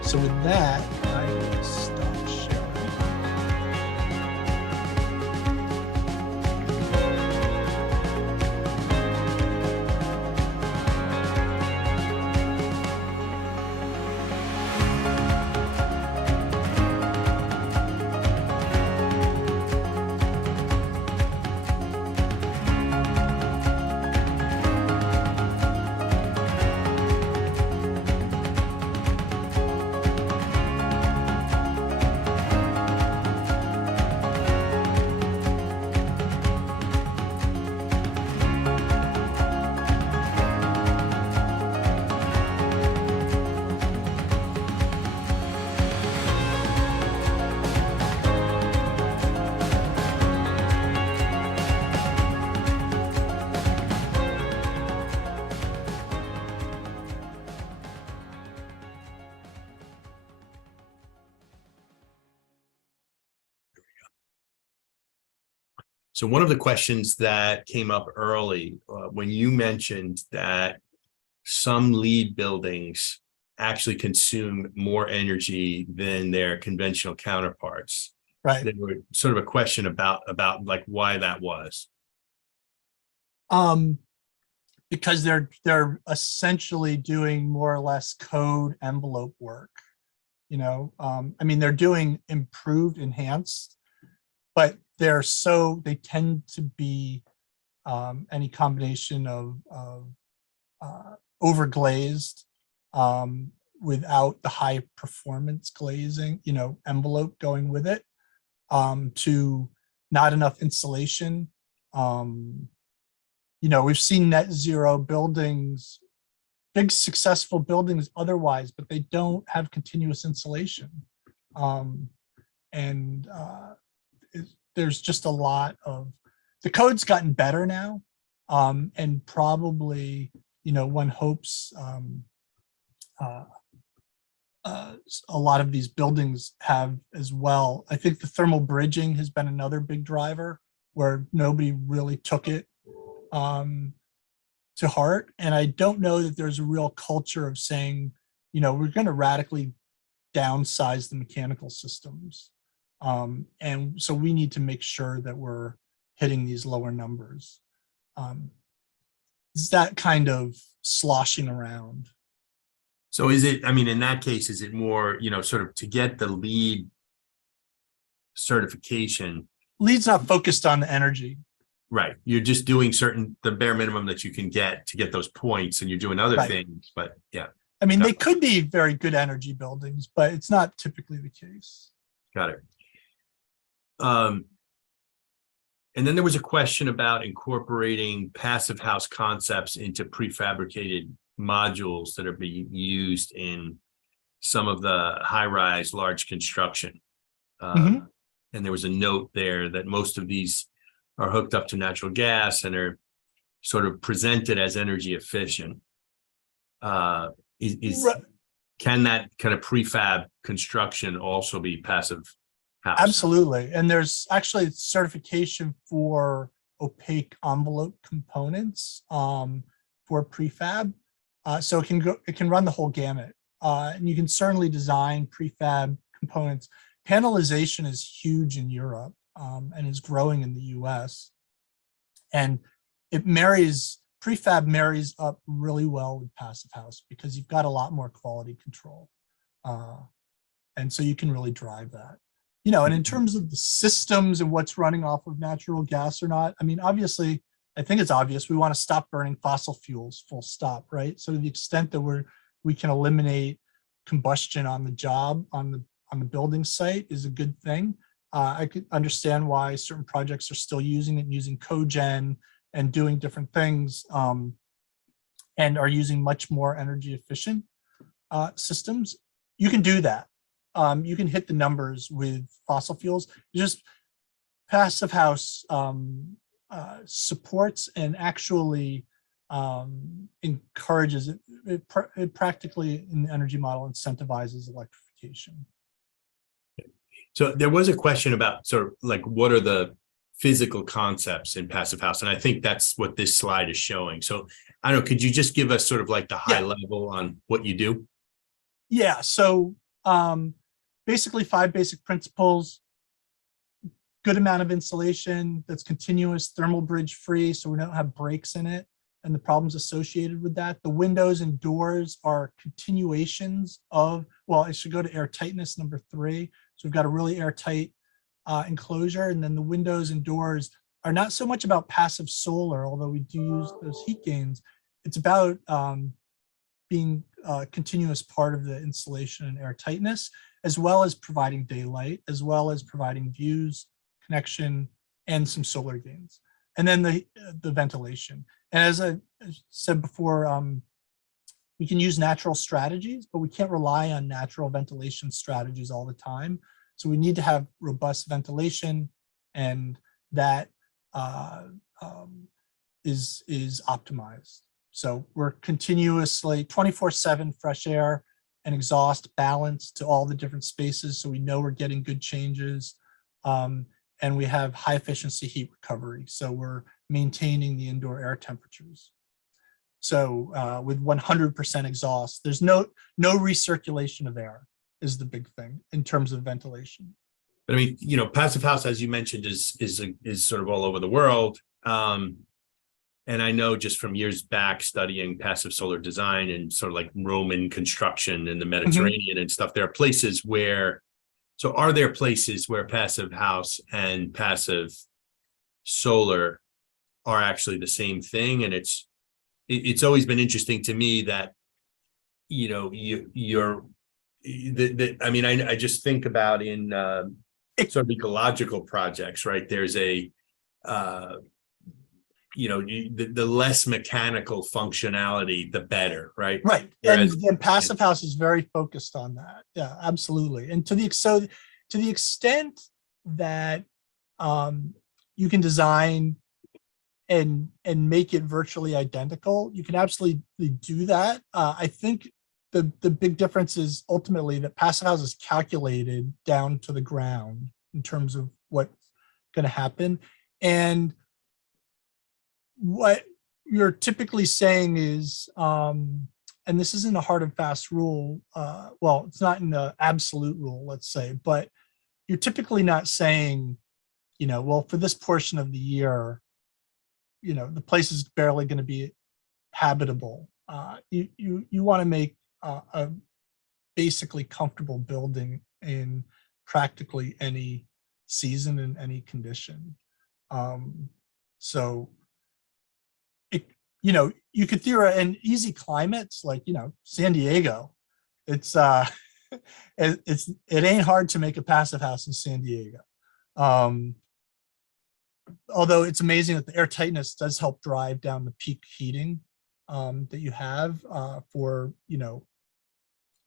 So with that, I will stop sharing. So one of the questions that came up early when you mentioned that some LEED buildings actually consume more energy than their conventional counterparts. Right. There were sort of a question about like why that was. Because they're essentially doing more or less code envelope work. I mean, they're doing improved, enhanced, but they tend to be any combination of overglazed without the high performance glazing, envelope going with it, to not enough insulation. We've seen net zero buildings, big successful buildings otherwise, but they don't have continuous insulation. There's just a lot of, the code's gotten better now, and probably, one hopes a lot of these buildings have as well. I think the thermal bridging has been another big driver where nobody really took it to heart. And I don't know that there's a real culture of saying, you know, we're going to radically downsize the mechanical systems. And so we need to make sure that we're hitting these lower numbers. Is that kind of sloshing around? So is it, I mean, in that case, is it more, you know, sort of to get the LEED certification? LEED's not focused on the energy. Right. You're just doing the bare minimum that you can get to get those points, and you're doing other Right. things, but yeah. I mean, Got they it. could be very good energy buildings, but it's not typically the case. Got it. And then there was a question about incorporating passive house concepts into prefabricated modules that are being used in some of the high-rise large construction. Mhm. And there was a note there that most of these are hooked up to natural gas and are sort of presented as energy efficient. Right. Can that kind of prefab construction also be passive house? Absolutely. And there's actually certification for opaque envelope components for prefab. So it can run the whole gamut. And you can certainly design prefab components. Panelization is huge in Europe and is growing in the US. And prefab marries up really well with passive house because you've got a lot more quality control. And so you can really drive that. You know, and in terms of the systems and what's running off of natural gas or not, I mean, obviously, I think it's obvious we want to stop burning fossil fuels, full stop, right? So to the extent that we can eliminate combustion on the job, on the building site is a good thing. I could understand why certain projects are still using it, using cogen and doing different things, and are using much more energy efficient systems. You can do that. You can hit the numbers with fossil fuels. Just passive house supports and actually encourages it. It practically in the energy model incentivizes electrification. So there was a question about sort of like, what are the physical concepts in passive house? And I think that's what this slide is showing. So I don't know, could you just give us sort of like the high level on what you do? Yeah, so basically 5 basic principles: good amount of insulation that's continuous, thermal bridge free, so we don't have breaks in it and the problems associated with that. The windows and doors are continuations of, well, I should go to air tightness, number 3. So we've got a really airtight enclosure, and then the windows and doors are not so much about passive solar, although we do use those heat gains. It's about being a continuous part of the insulation and air tightness, as well as providing daylight, as well as providing views, connection, and some solar gains. And then the ventilation. And as I said before, we can use natural strategies, but we can't rely on natural ventilation strategies all the time. So we need to have robust ventilation, and that is optimized. So we're continuously 24/7 fresh air and exhaust balance to all the different spaces, so we know we're getting good changes. And we have high efficiency heat recovery, so we're maintaining the indoor air temperatures. So with 100% exhaust, there's no recirculation of air is the big thing in terms of ventilation. But I mean, you know, passive house, as you mentioned, is sort of all over the world. And I know just from years back studying passive solar design and sort of like Roman construction in the Mediterranean and stuff, there are places where, so are there places where passive house and passive solar are actually the same thing? And it's always been interesting to me that, you know, I mean, I just think about in sort of ecological projects, right? There's a, you know, the less mechanical functionality, the better, right? Right. Whereas, and passive house is very focused on that. Yeah, absolutely. And to the extent that you can design and make it virtually identical, you can absolutely do that. I think the big difference is ultimately that passive house is calculated down to the ground in terms of what's going to happen. And what you're typically saying is, and this isn't a hard and fast rule, well, it's not in the absolute rule, let's say, but you're typically not saying, well, for this portion of the year, the place is barely going to be habitable. You want to make a basically comfortable building in practically any season and any condition. So you could theorize in easy climates like, San Diego, it's it ain't hard to make a passive house in San Diego. Although it's amazing that the air tightness does help drive down the peak heating that you have for,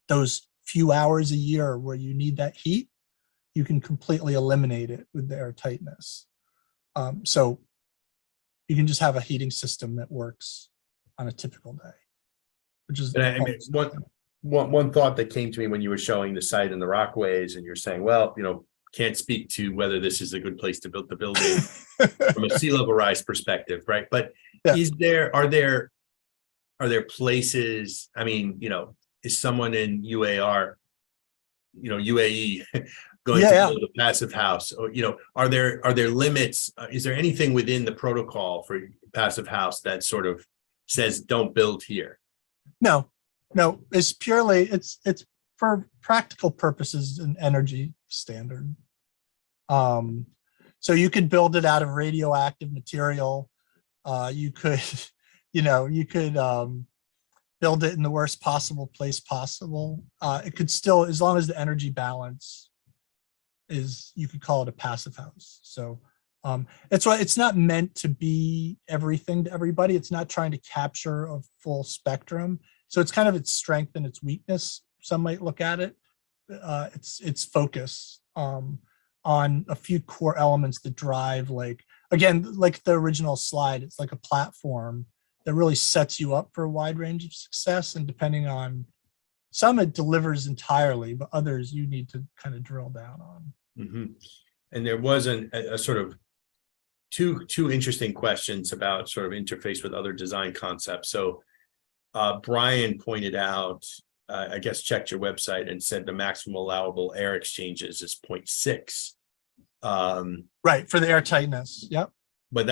those few hours a year where you need that heat. You can completely eliminate it with the air tightness. So you can just have a heating system that works on a typical day, which is. And I mean, one thought that came to me when you were showing the site and the Rockaways, and you're saying, well, can't speak to whether this is a good place to build the building from a sea level rise perspective, right? But yeah. Are there places? I mean, is someone in UAE going to build a passive house, or are there limits? Is there anything within the protocol for passive house that sort of says don't build here? No, it's purely it's for practical purposes an energy standard. So you could build it out of radioactive material. You could build it in the worst possible place possible. It could still, as long as the energy balance is, you could call it a passive house. So it's why it's not meant to be everything to everybody. It's not trying to capture a full spectrum. So it's kind of its strength and its weakness. Some might look at it. It's focus on a few core elements that drive, like the original slide. It's like a platform that really sets you up for a wide range of success. And depending on some, it delivers entirely, but others you need to kind of drill down on. Mm-hmm. And there was a sort of two interesting questions about sort of interface with other design concepts. So Brian pointed out, I guess, checked your website and said the maximum allowable air exchanges is 0.6. Right, for the air tightness. Yep. But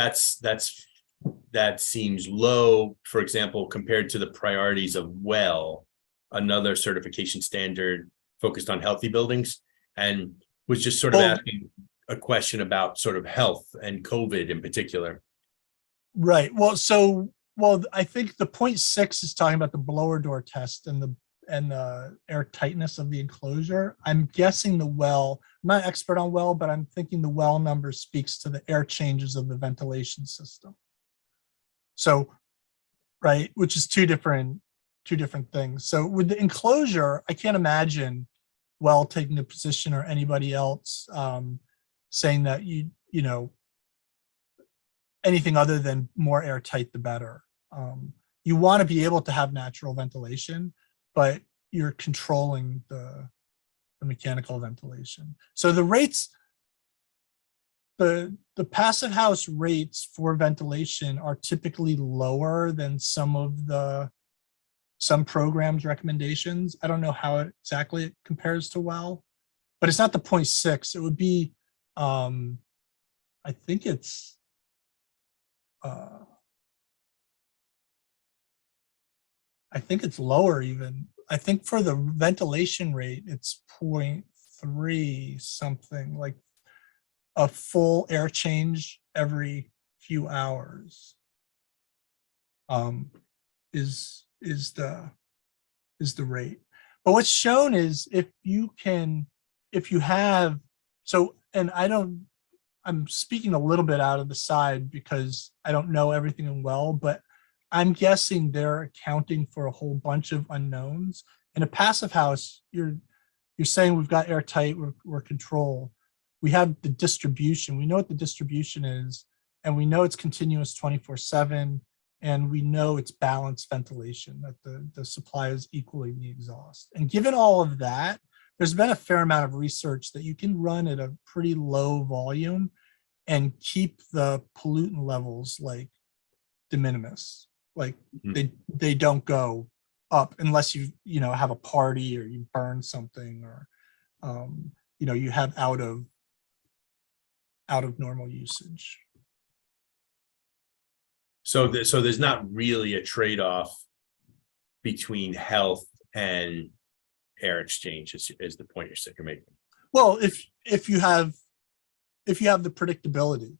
that seems low, for example, compared to the priorities of WELL, another certification standard focused on healthy buildings, and was just sort of asking a question about sort of health and COVID in particular. Right. Well, I think the 0.6 is talking about the blower door test and the air tightness of the enclosure. I'm guessing the WELL, I'm not an expert on WELL, but I'm thinking the WELL number speaks to the air changes of the ventilation system. So, right, which is two different things. So with the enclosure, I can't imagine WELL taking a position, or anybody else saying that anything other than more airtight the better. You want to be able to have natural ventilation, but you're controlling the mechanical ventilation. So the rates, the passive house rates for ventilation are typically lower than some programs' recommendations. I don't know how exactly it compares to WELL, but it's not the 0.6. It would be, I think it's, lower even. I think for the ventilation rate, it's 0.3 something, like a full air change every few hours is the rate. But what's shown is if you have, so, and I'm speaking a little bit out of the side because I don't know everything in WELL, but I'm guessing they're accounting for a whole bunch of unknowns. In a passive house, you're saying we've got airtight, we're control. We have the distribution. We know what the distribution is, and we know it's continuous 24/7, and we know it's balanced ventilation, that the supply is equally the exhaust. And given all of that, there's been a fair amount of research that you can run at a pretty low volume and keep the pollutant levels like de minimis. Like they don't go up unless you have a party or you burn something, or you have out of normal usage. So there's not really a trade-off between health and air exchange, is the point you're making. Well, if you have the predictability.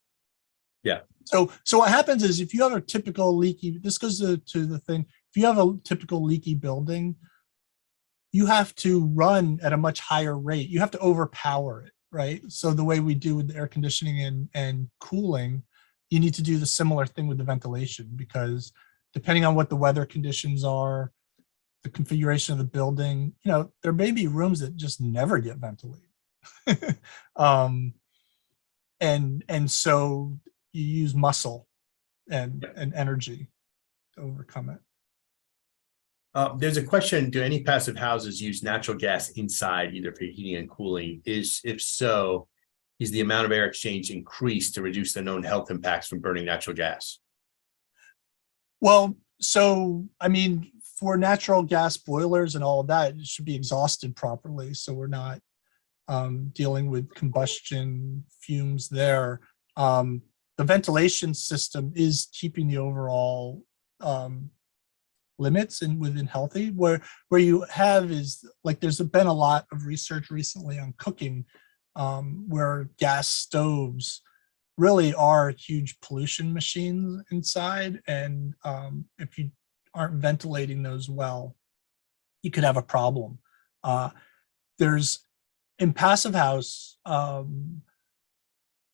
Yeah. So what happens is, if you have a typical leaky, this goes to the thing, if you have a typical leaky building, you have to run at a much higher rate. You have to overpower it, right? So the way we do with the air conditioning and cooling, you need to do the similar thing with the ventilation, because depending on what the weather conditions are, the configuration of the building, there may be rooms that just never get ventilated. And so you use muscle and energy to overcome it. There's a question: do any passive houses use natural gas inside, either for heating and cooling? If so, is the amount of air exchange increased to reduce the known health impacts from burning natural gas? Well, so I mean, for natural gas boilers and all of that, it should be exhausted properly, so we're not dealing with combustion fumes there. The ventilation system is keeping the overall limits and within healthy. Where you have is, like, there's been a lot of research recently on cooking, where gas stoves really are huge pollution machines inside, and if you aren't ventilating those well, you could have a problem. There's in passive house,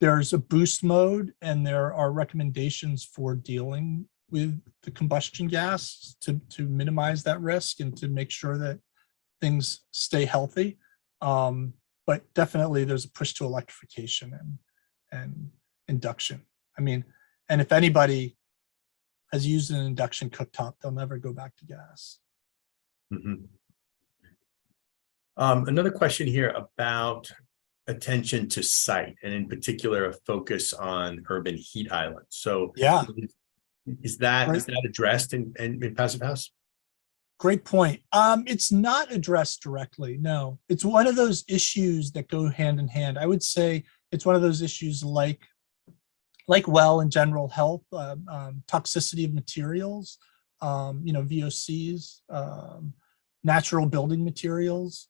there's a boost mode, and there are recommendations for dealing with the combustion gas to minimize that risk and to make sure that things stay healthy. But definitely there's a push to electrification and induction. I mean, and if anybody has used an induction cooktop, they'll never go back to gas. Mm-hmm. Another question here about attention to site, and in particular a focus on urban heat islands. So yeah, is that addressed in passive house? Great point. It's not addressed directly. No, it's one of those issues that go hand in hand. I would say it's one of those issues like well in general health, toxicity of materials, VOCs, natural building materials,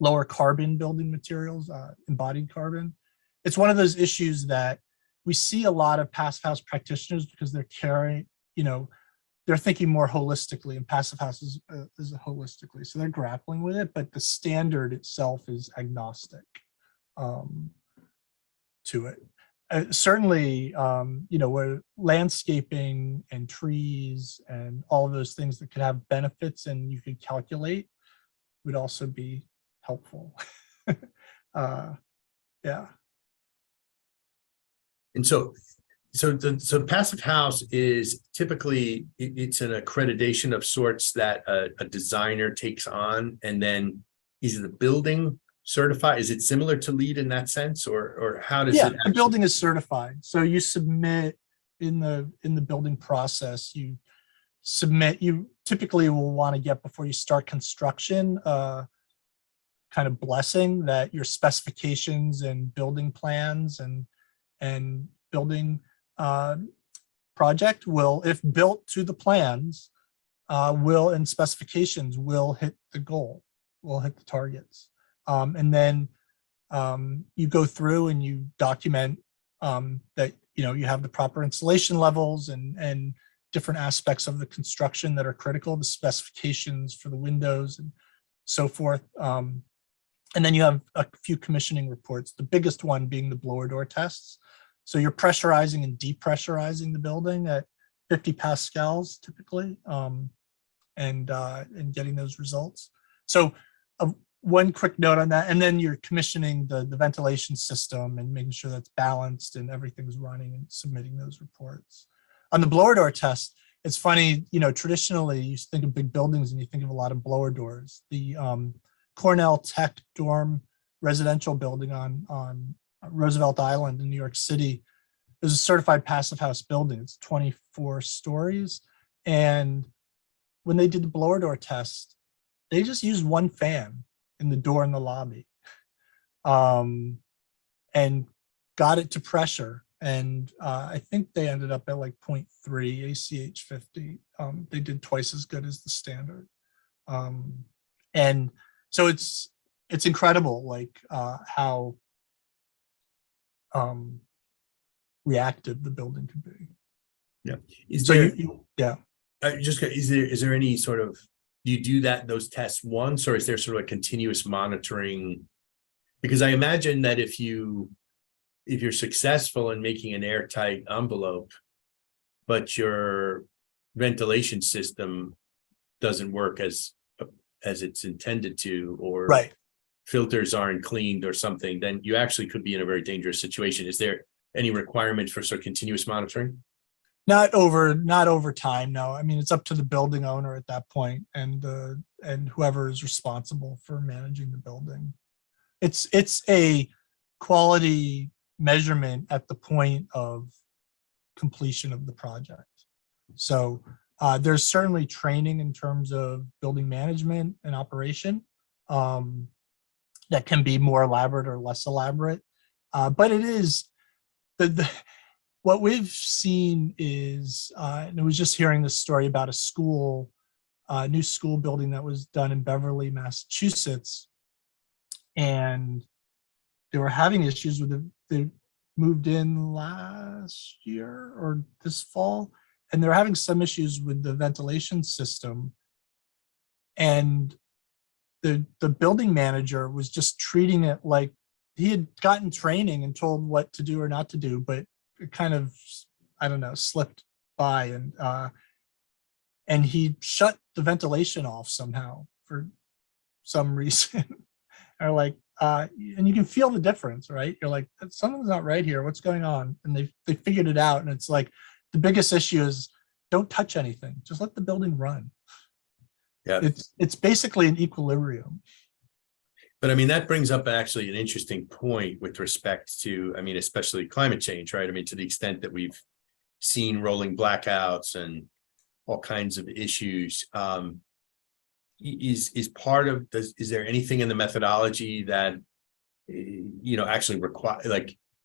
lower carbon building materials, embodied carbon. It's one of those issues that we see a lot of passive house practitioners, because they're carrying, they're thinking more holistically, and passive house is holistically. So they're grappling with it, but the standard itself is agnostic to it. Certainly, where landscaping and trees and all of those things that could have benefits and you could calculate would also be helpful. Yeah. And so passive house is typically, it's an accreditation of sorts that a designer takes on, and then is the building certified? Is it similar to LEED in that sense, or how does it actually? The building is certified. So you submit in the building process, you typically will want to get, before you start construction, kind of blessing that your specifications and building plans and building project will, if built to the plans, and specifications, will hit the goal, will hit the targets. And then you go through and you document that you have the proper installation levels and different aspects of the construction that are critical, the specifications for the windows and so forth. And then you have a few commissioning reports, the biggest one being the blower door tests. So you're pressurizing and depressurizing the building at 50 pascals typically, and getting those results. So one quick note on that, and then you're commissioning the ventilation system and making sure that's balanced and everything's running and submitting those reports. On the blower door test, it's funny, traditionally you think of big buildings and you think of a lot of blower doors. The Cornell Tech dorm residential building on Roosevelt Island in New York City is a certified passive house building. It's 24 stories. And when they did the blower door test, they just used one fan in the door in the lobby, and got it to pressure. And I think they ended up at like 0.3 ACH 50. They did twice as good as the standard. And so it's incredible, like how reactive the building can be. Yeah. Is So there, yeah. is there any sort of, do you do those tests once, or is there sort of a continuous monitoring? Because I imagine that if you're successful in making an airtight envelope, but your ventilation system doesn't work as it's intended to, or Right. filters aren't cleaned or something, then you actually could be in a very dangerous situation. Is there any requirement for sort of continuous monitoring? Not over time, no. I mean, it's up to the building owner at that point, and whoever is responsible for managing the building. It's a quality measurement at the point of completion of the project. So there's certainly training in terms of building management and operation that can be more elaborate or less elaborate. But it is what we've seen is, and I was just hearing this story about a school, new school building that was done in Beverly, Massachusetts, and they were having issues with they moved in last year or this fall, and they're having some issues with the ventilation system. And the building manager was just treating it like he had gotten training and told what to do or not to do, but it kind of, I don't know, slipped by, and he shut the ventilation off somehow for some reason. Or like, and you can feel the difference, right? You're like, something's not right here. What's going on? And they figured it out. And it's like, the biggest issue is don't touch anything. Just let the building run. Yeah. It's basically an equilibrium. But I mean, that brings up actually an interesting point with respect to, I mean, especially climate change, right? I mean, to the extent that we've seen rolling blackouts and all kinds of issues, is part of this, is there anything in the methodology that actually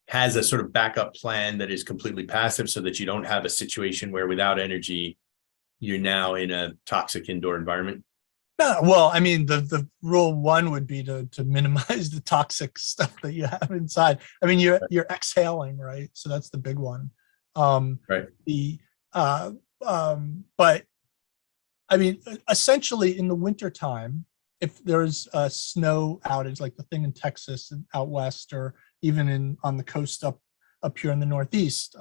has a sort of backup plan that is completely passive, so that you don't have a situation where without energy you're now in a toxic indoor environment? No, well, I mean, the rule one would be to minimize the toxic stuff that you have inside. I mean, you're exhaling, right? So that's the big one. Right. But I mean, essentially in the wintertime, if there's a snow outage, like the thing in Texas and out west, or even on the coast up here in the Northeast,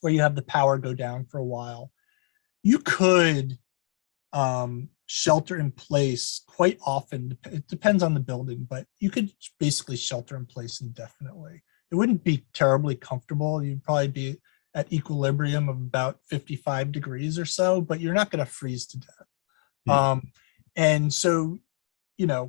where you have the power go down for a while, you could shelter in place quite often. It depends on the building, but you could basically shelter in place indefinitely. It wouldn't be terribly comfortable. You'd probably be at equilibrium of about 55 degrees or so, but you're not going to freeze to death. And so, the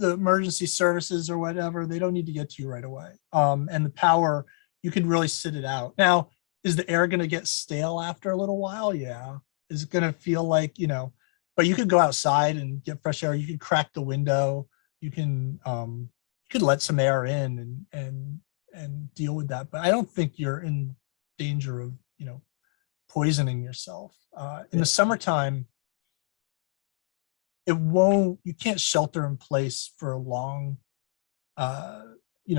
emergency services or whatever, they don't need to get to you right away. And the power, you can really sit it out. Now, is the air going to get stale after a little while? Yeah. Is it going to feel like, but you could go outside and get fresh air. You could crack the window. You could let some air in and deal with that. But I don't think you're in danger of, poisoning yourself. In the summertime, you can't shelter in place for a long,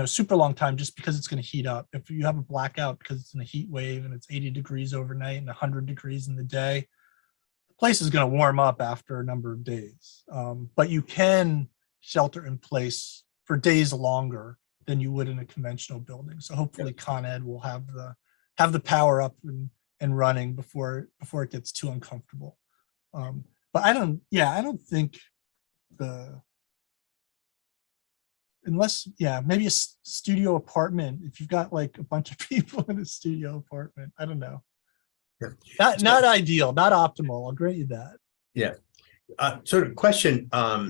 super long time, just because it's going to heat up. If you have a blackout because it's in a heat wave and it's 80 degrees overnight and 100 degrees in the day, the place is going to warm up after a number of days. But you can shelter in place for days longer than you would in a conventional building. So hopefully Con Ed will have the power up and running before it gets too uncomfortable. But I don't think maybe a studio apartment, if you've got like a bunch of people in a studio apartment, I don't know. Not ideal, not optimal. I'll grant you that. Yeah. Sort of question, I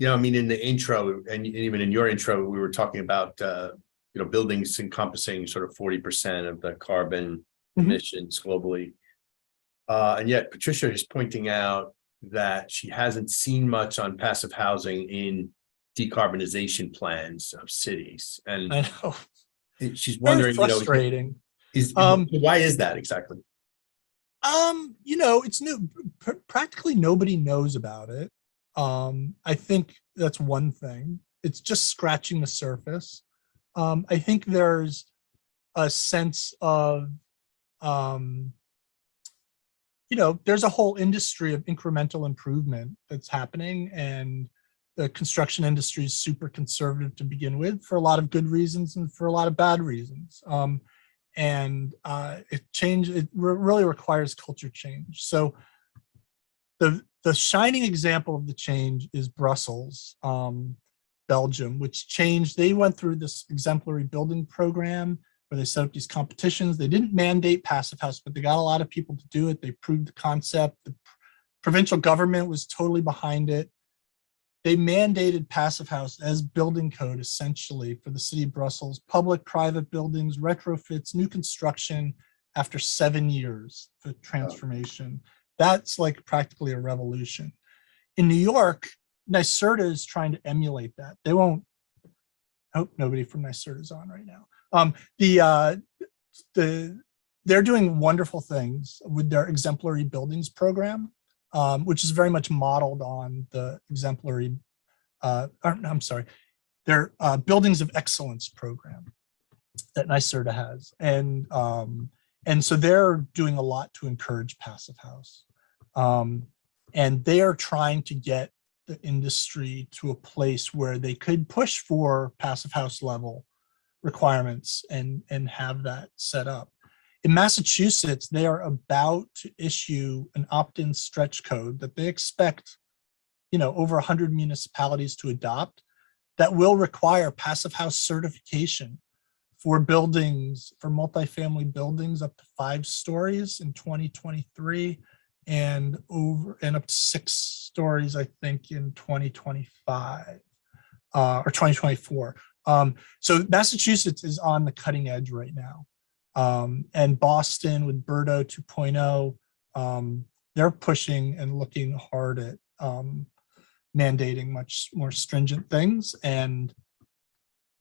mean, in the intro and even in your intro, we were talking about, buildings encompassing sort of 40% of the carbon emissions globally. And yet Patricia is pointing out that she hasn't seen much on passive housing in decarbonization plans of cities. And I know. she's Very wondering, frustrating. why is that exactly? It's new. Practically nobody knows about it. I think that's one thing. It's just scratching the surface. I think there's a sense of, there's a whole industry of incremental improvement that's happening, and the construction industry is super conservative to begin with for a lot of good reasons and for a lot of bad reasons. It really requires culture change. So the shining example of the change is Brussels, Belgium, which changed. They went through this exemplary building program where they set up these competitions. They didn't mandate passive house, but they got a lot of people to do it. They proved the concept. The provincial government was totally behind it. They mandated passive house as building code, essentially, for the city of Brussels, public, private buildings, retrofits, new construction, after 7 years for transformation. That's like practically a revolution. In New York, NYSERDA is trying to emulate that. They won't, I hope nobody from NYSERDA is on right now. They're doing wonderful things with their exemplary buildings program, which is very much modeled on the exemplary, their buildings of excellence program that NYSERDA has. And so they're doing a lot to encourage passive house. And they are trying to get the industry to a place where they could push for passive house level requirements and have that set up. In Massachusetts, they are about to issue an opt-in stretch code that they expect, over 100 municipalities to adopt, that will require passive house certification for buildings, for multifamily buildings up to 5 stories in 2023 and up to 6 stories, I think, in 2025 or 2024. So Massachusetts is on the cutting edge right now. And Boston with Birdo 2.0, they're pushing and looking hard at mandating much more stringent things. And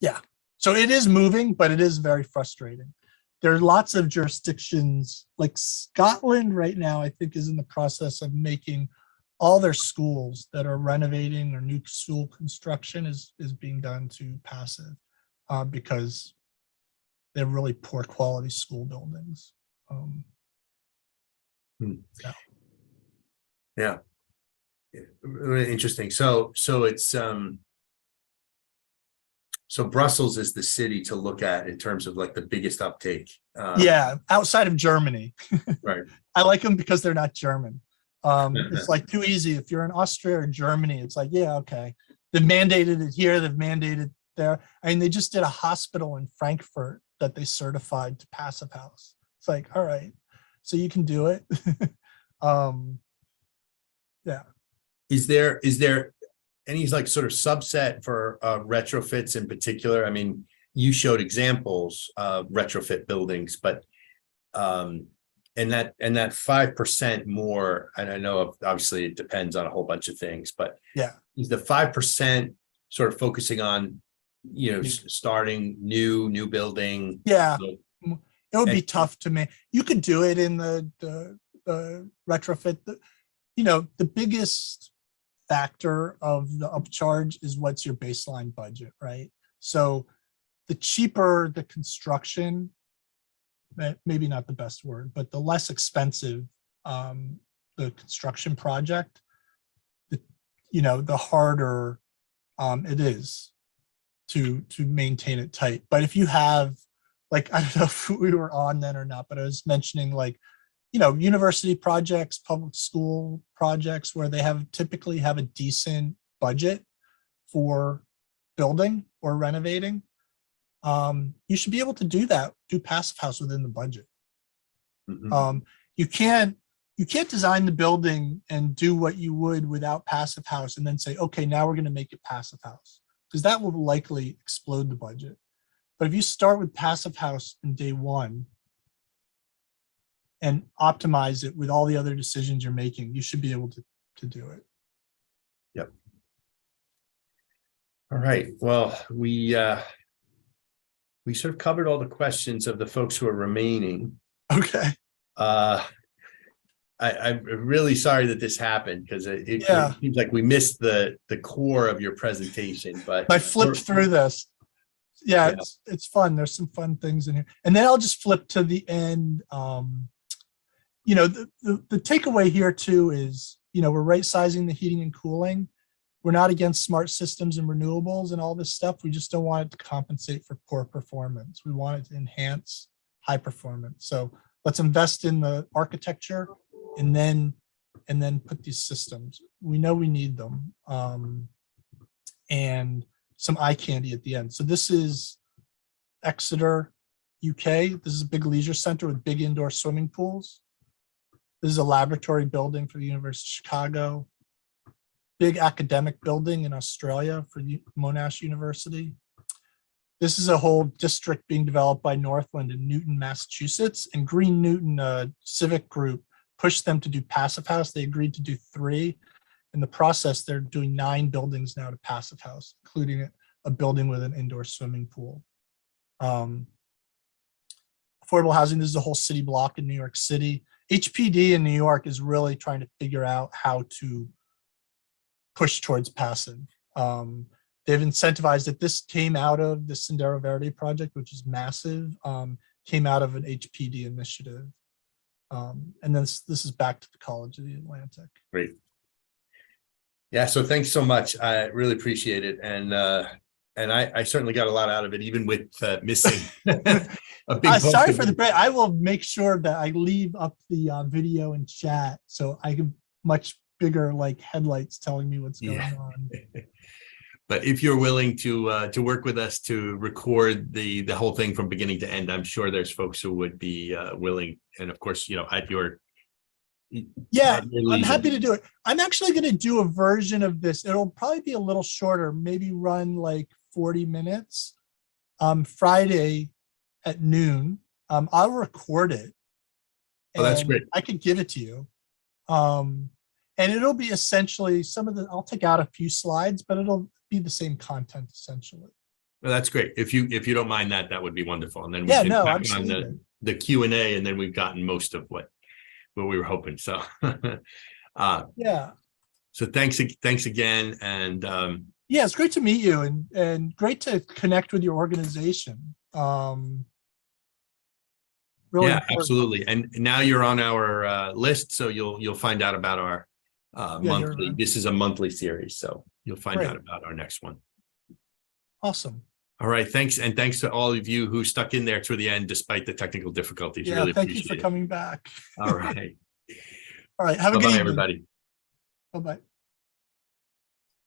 yeah, so it is moving, but it is very frustrating. There are lots of jurisdictions, like Scotland right now, I think, is in the process of making all their schools that are renovating or new school construction is being done to passive because they have really poor quality school buildings. Yeah. Really interesting. So it's so Brussels is the city to look at in terms of like the biggest uptake. Yeah, outside of Germany. Right. I like them because they're not German. It's like too easy. If you're in Austria or Germany, it's like, yeah, okay. They've mandated it here, they've mandated there. I mean, they just did a hospital in Frankfurt that they certified to passive house. It's like, all right, so you can do it. Yeah. Is there any like sort of subset for retrofits in particular? I mean, you showed examples of retrofit buildings, but and that 5% more, and I know obviously it depends on a whole bunch of things, but yeah, is the 5% sort of focusing on, starting new building? Yeah, it would be tough to make. You could do it in the retrofit. The biggest factor of the upcharge is what's your baseline budget, right? So the cheaper the construction, maybe not the best word, but the less expensive the construction project, the harder it is to maintain it tight. But if you have, like, I don't know if we were on then or not, but I was mentioning, like, university projects, public school projects where they typically have a decent budget for building or renovating. You should be able to do passive house within the budget. Mm-hmm. You can't design the building and do what you would without passive house and then say, okay, now we're going to make it passive house, because that will likely explode the budget. But if you start with passive house in day one and optimize it with all the other decisions you're making, you should be able to do it. Yep. All right. Well, we sort of covered all the questions of the folks who are remaining. Okay. I'm really sorry that this happened, because it seems like we missed the core of your presentation. But I flipped through this. Yeah, it's fun. There's some fun things in here, and then I'll just flip to the end. You know, the takeaway here too is, you know, we're right sizing the heating and cooling. We're not against smart systems and renewables and all this stuff. We just don't want it to compensate for poor performance. We want it to enhance high performance. So let's invest in the architecture and then put these systems. We know we need them. And some eye candy at the end. So this is Exeter, UK. This is a big leisure center with big indoor swimming pools. This is a laboratory building for the University of Chicago. Big academic building in Australia for Monash University. This is a whole district being developed by Northland in Newton, Massachusetts, and Green Newton, a civic group, pushed them to do passive house. They agreed to do 3. In the process, they're doing 9 buildings now to passive house, including a building with an indoor swimming pool. Affordable housing, this is a whole city block in New York City. HPD in New York is really trying to figure out how to push towards passive. They've incentivized it. This came out of the Sendero Verde project, which is massive, came out of an HPD initiative. And this is back to the College of the Atlantic. Great. Yeah, so thanks so much. I really appreciate it. And I certainly got a lot out of it, even with missing a big sorry for the break. I will make sure that I leave up the video and chat so I can much bigger like headlights telling me what's going on. But if you're willing to work with us to record the whole thing from beginning to end, I'm sure there's folks who would be willing. And of course, you know, at your I'm happy to do it. I'm actually going to do a version of this. It'll probably be a little shorter, maybe run like 40 minutes. Friday at noon. I'll record it. Oh, that's great. I could give it to you. And it'll be essentially I'll take out a few slides, but it'll be the same content essentially. Well, that's great. If you don't mind that would be wonderful. And then we can back on the Q&A, and then we've gotten most of what we were hoping. So so thanks again. And yeah, it's great to meet you and great to connect with your organization. Really yeah, important. Absolutely. And now you're on our list, so you'll find out about our monthly. This is a monthly series, so you'll find out about our next one. Awesome. All right, thanks, and thanks to all of you who stuck in there to the end despite the technical difficulties. Yeah, really thank appreciate you for coming back. All right. All right, have a good evening, everybody. Bye-bye.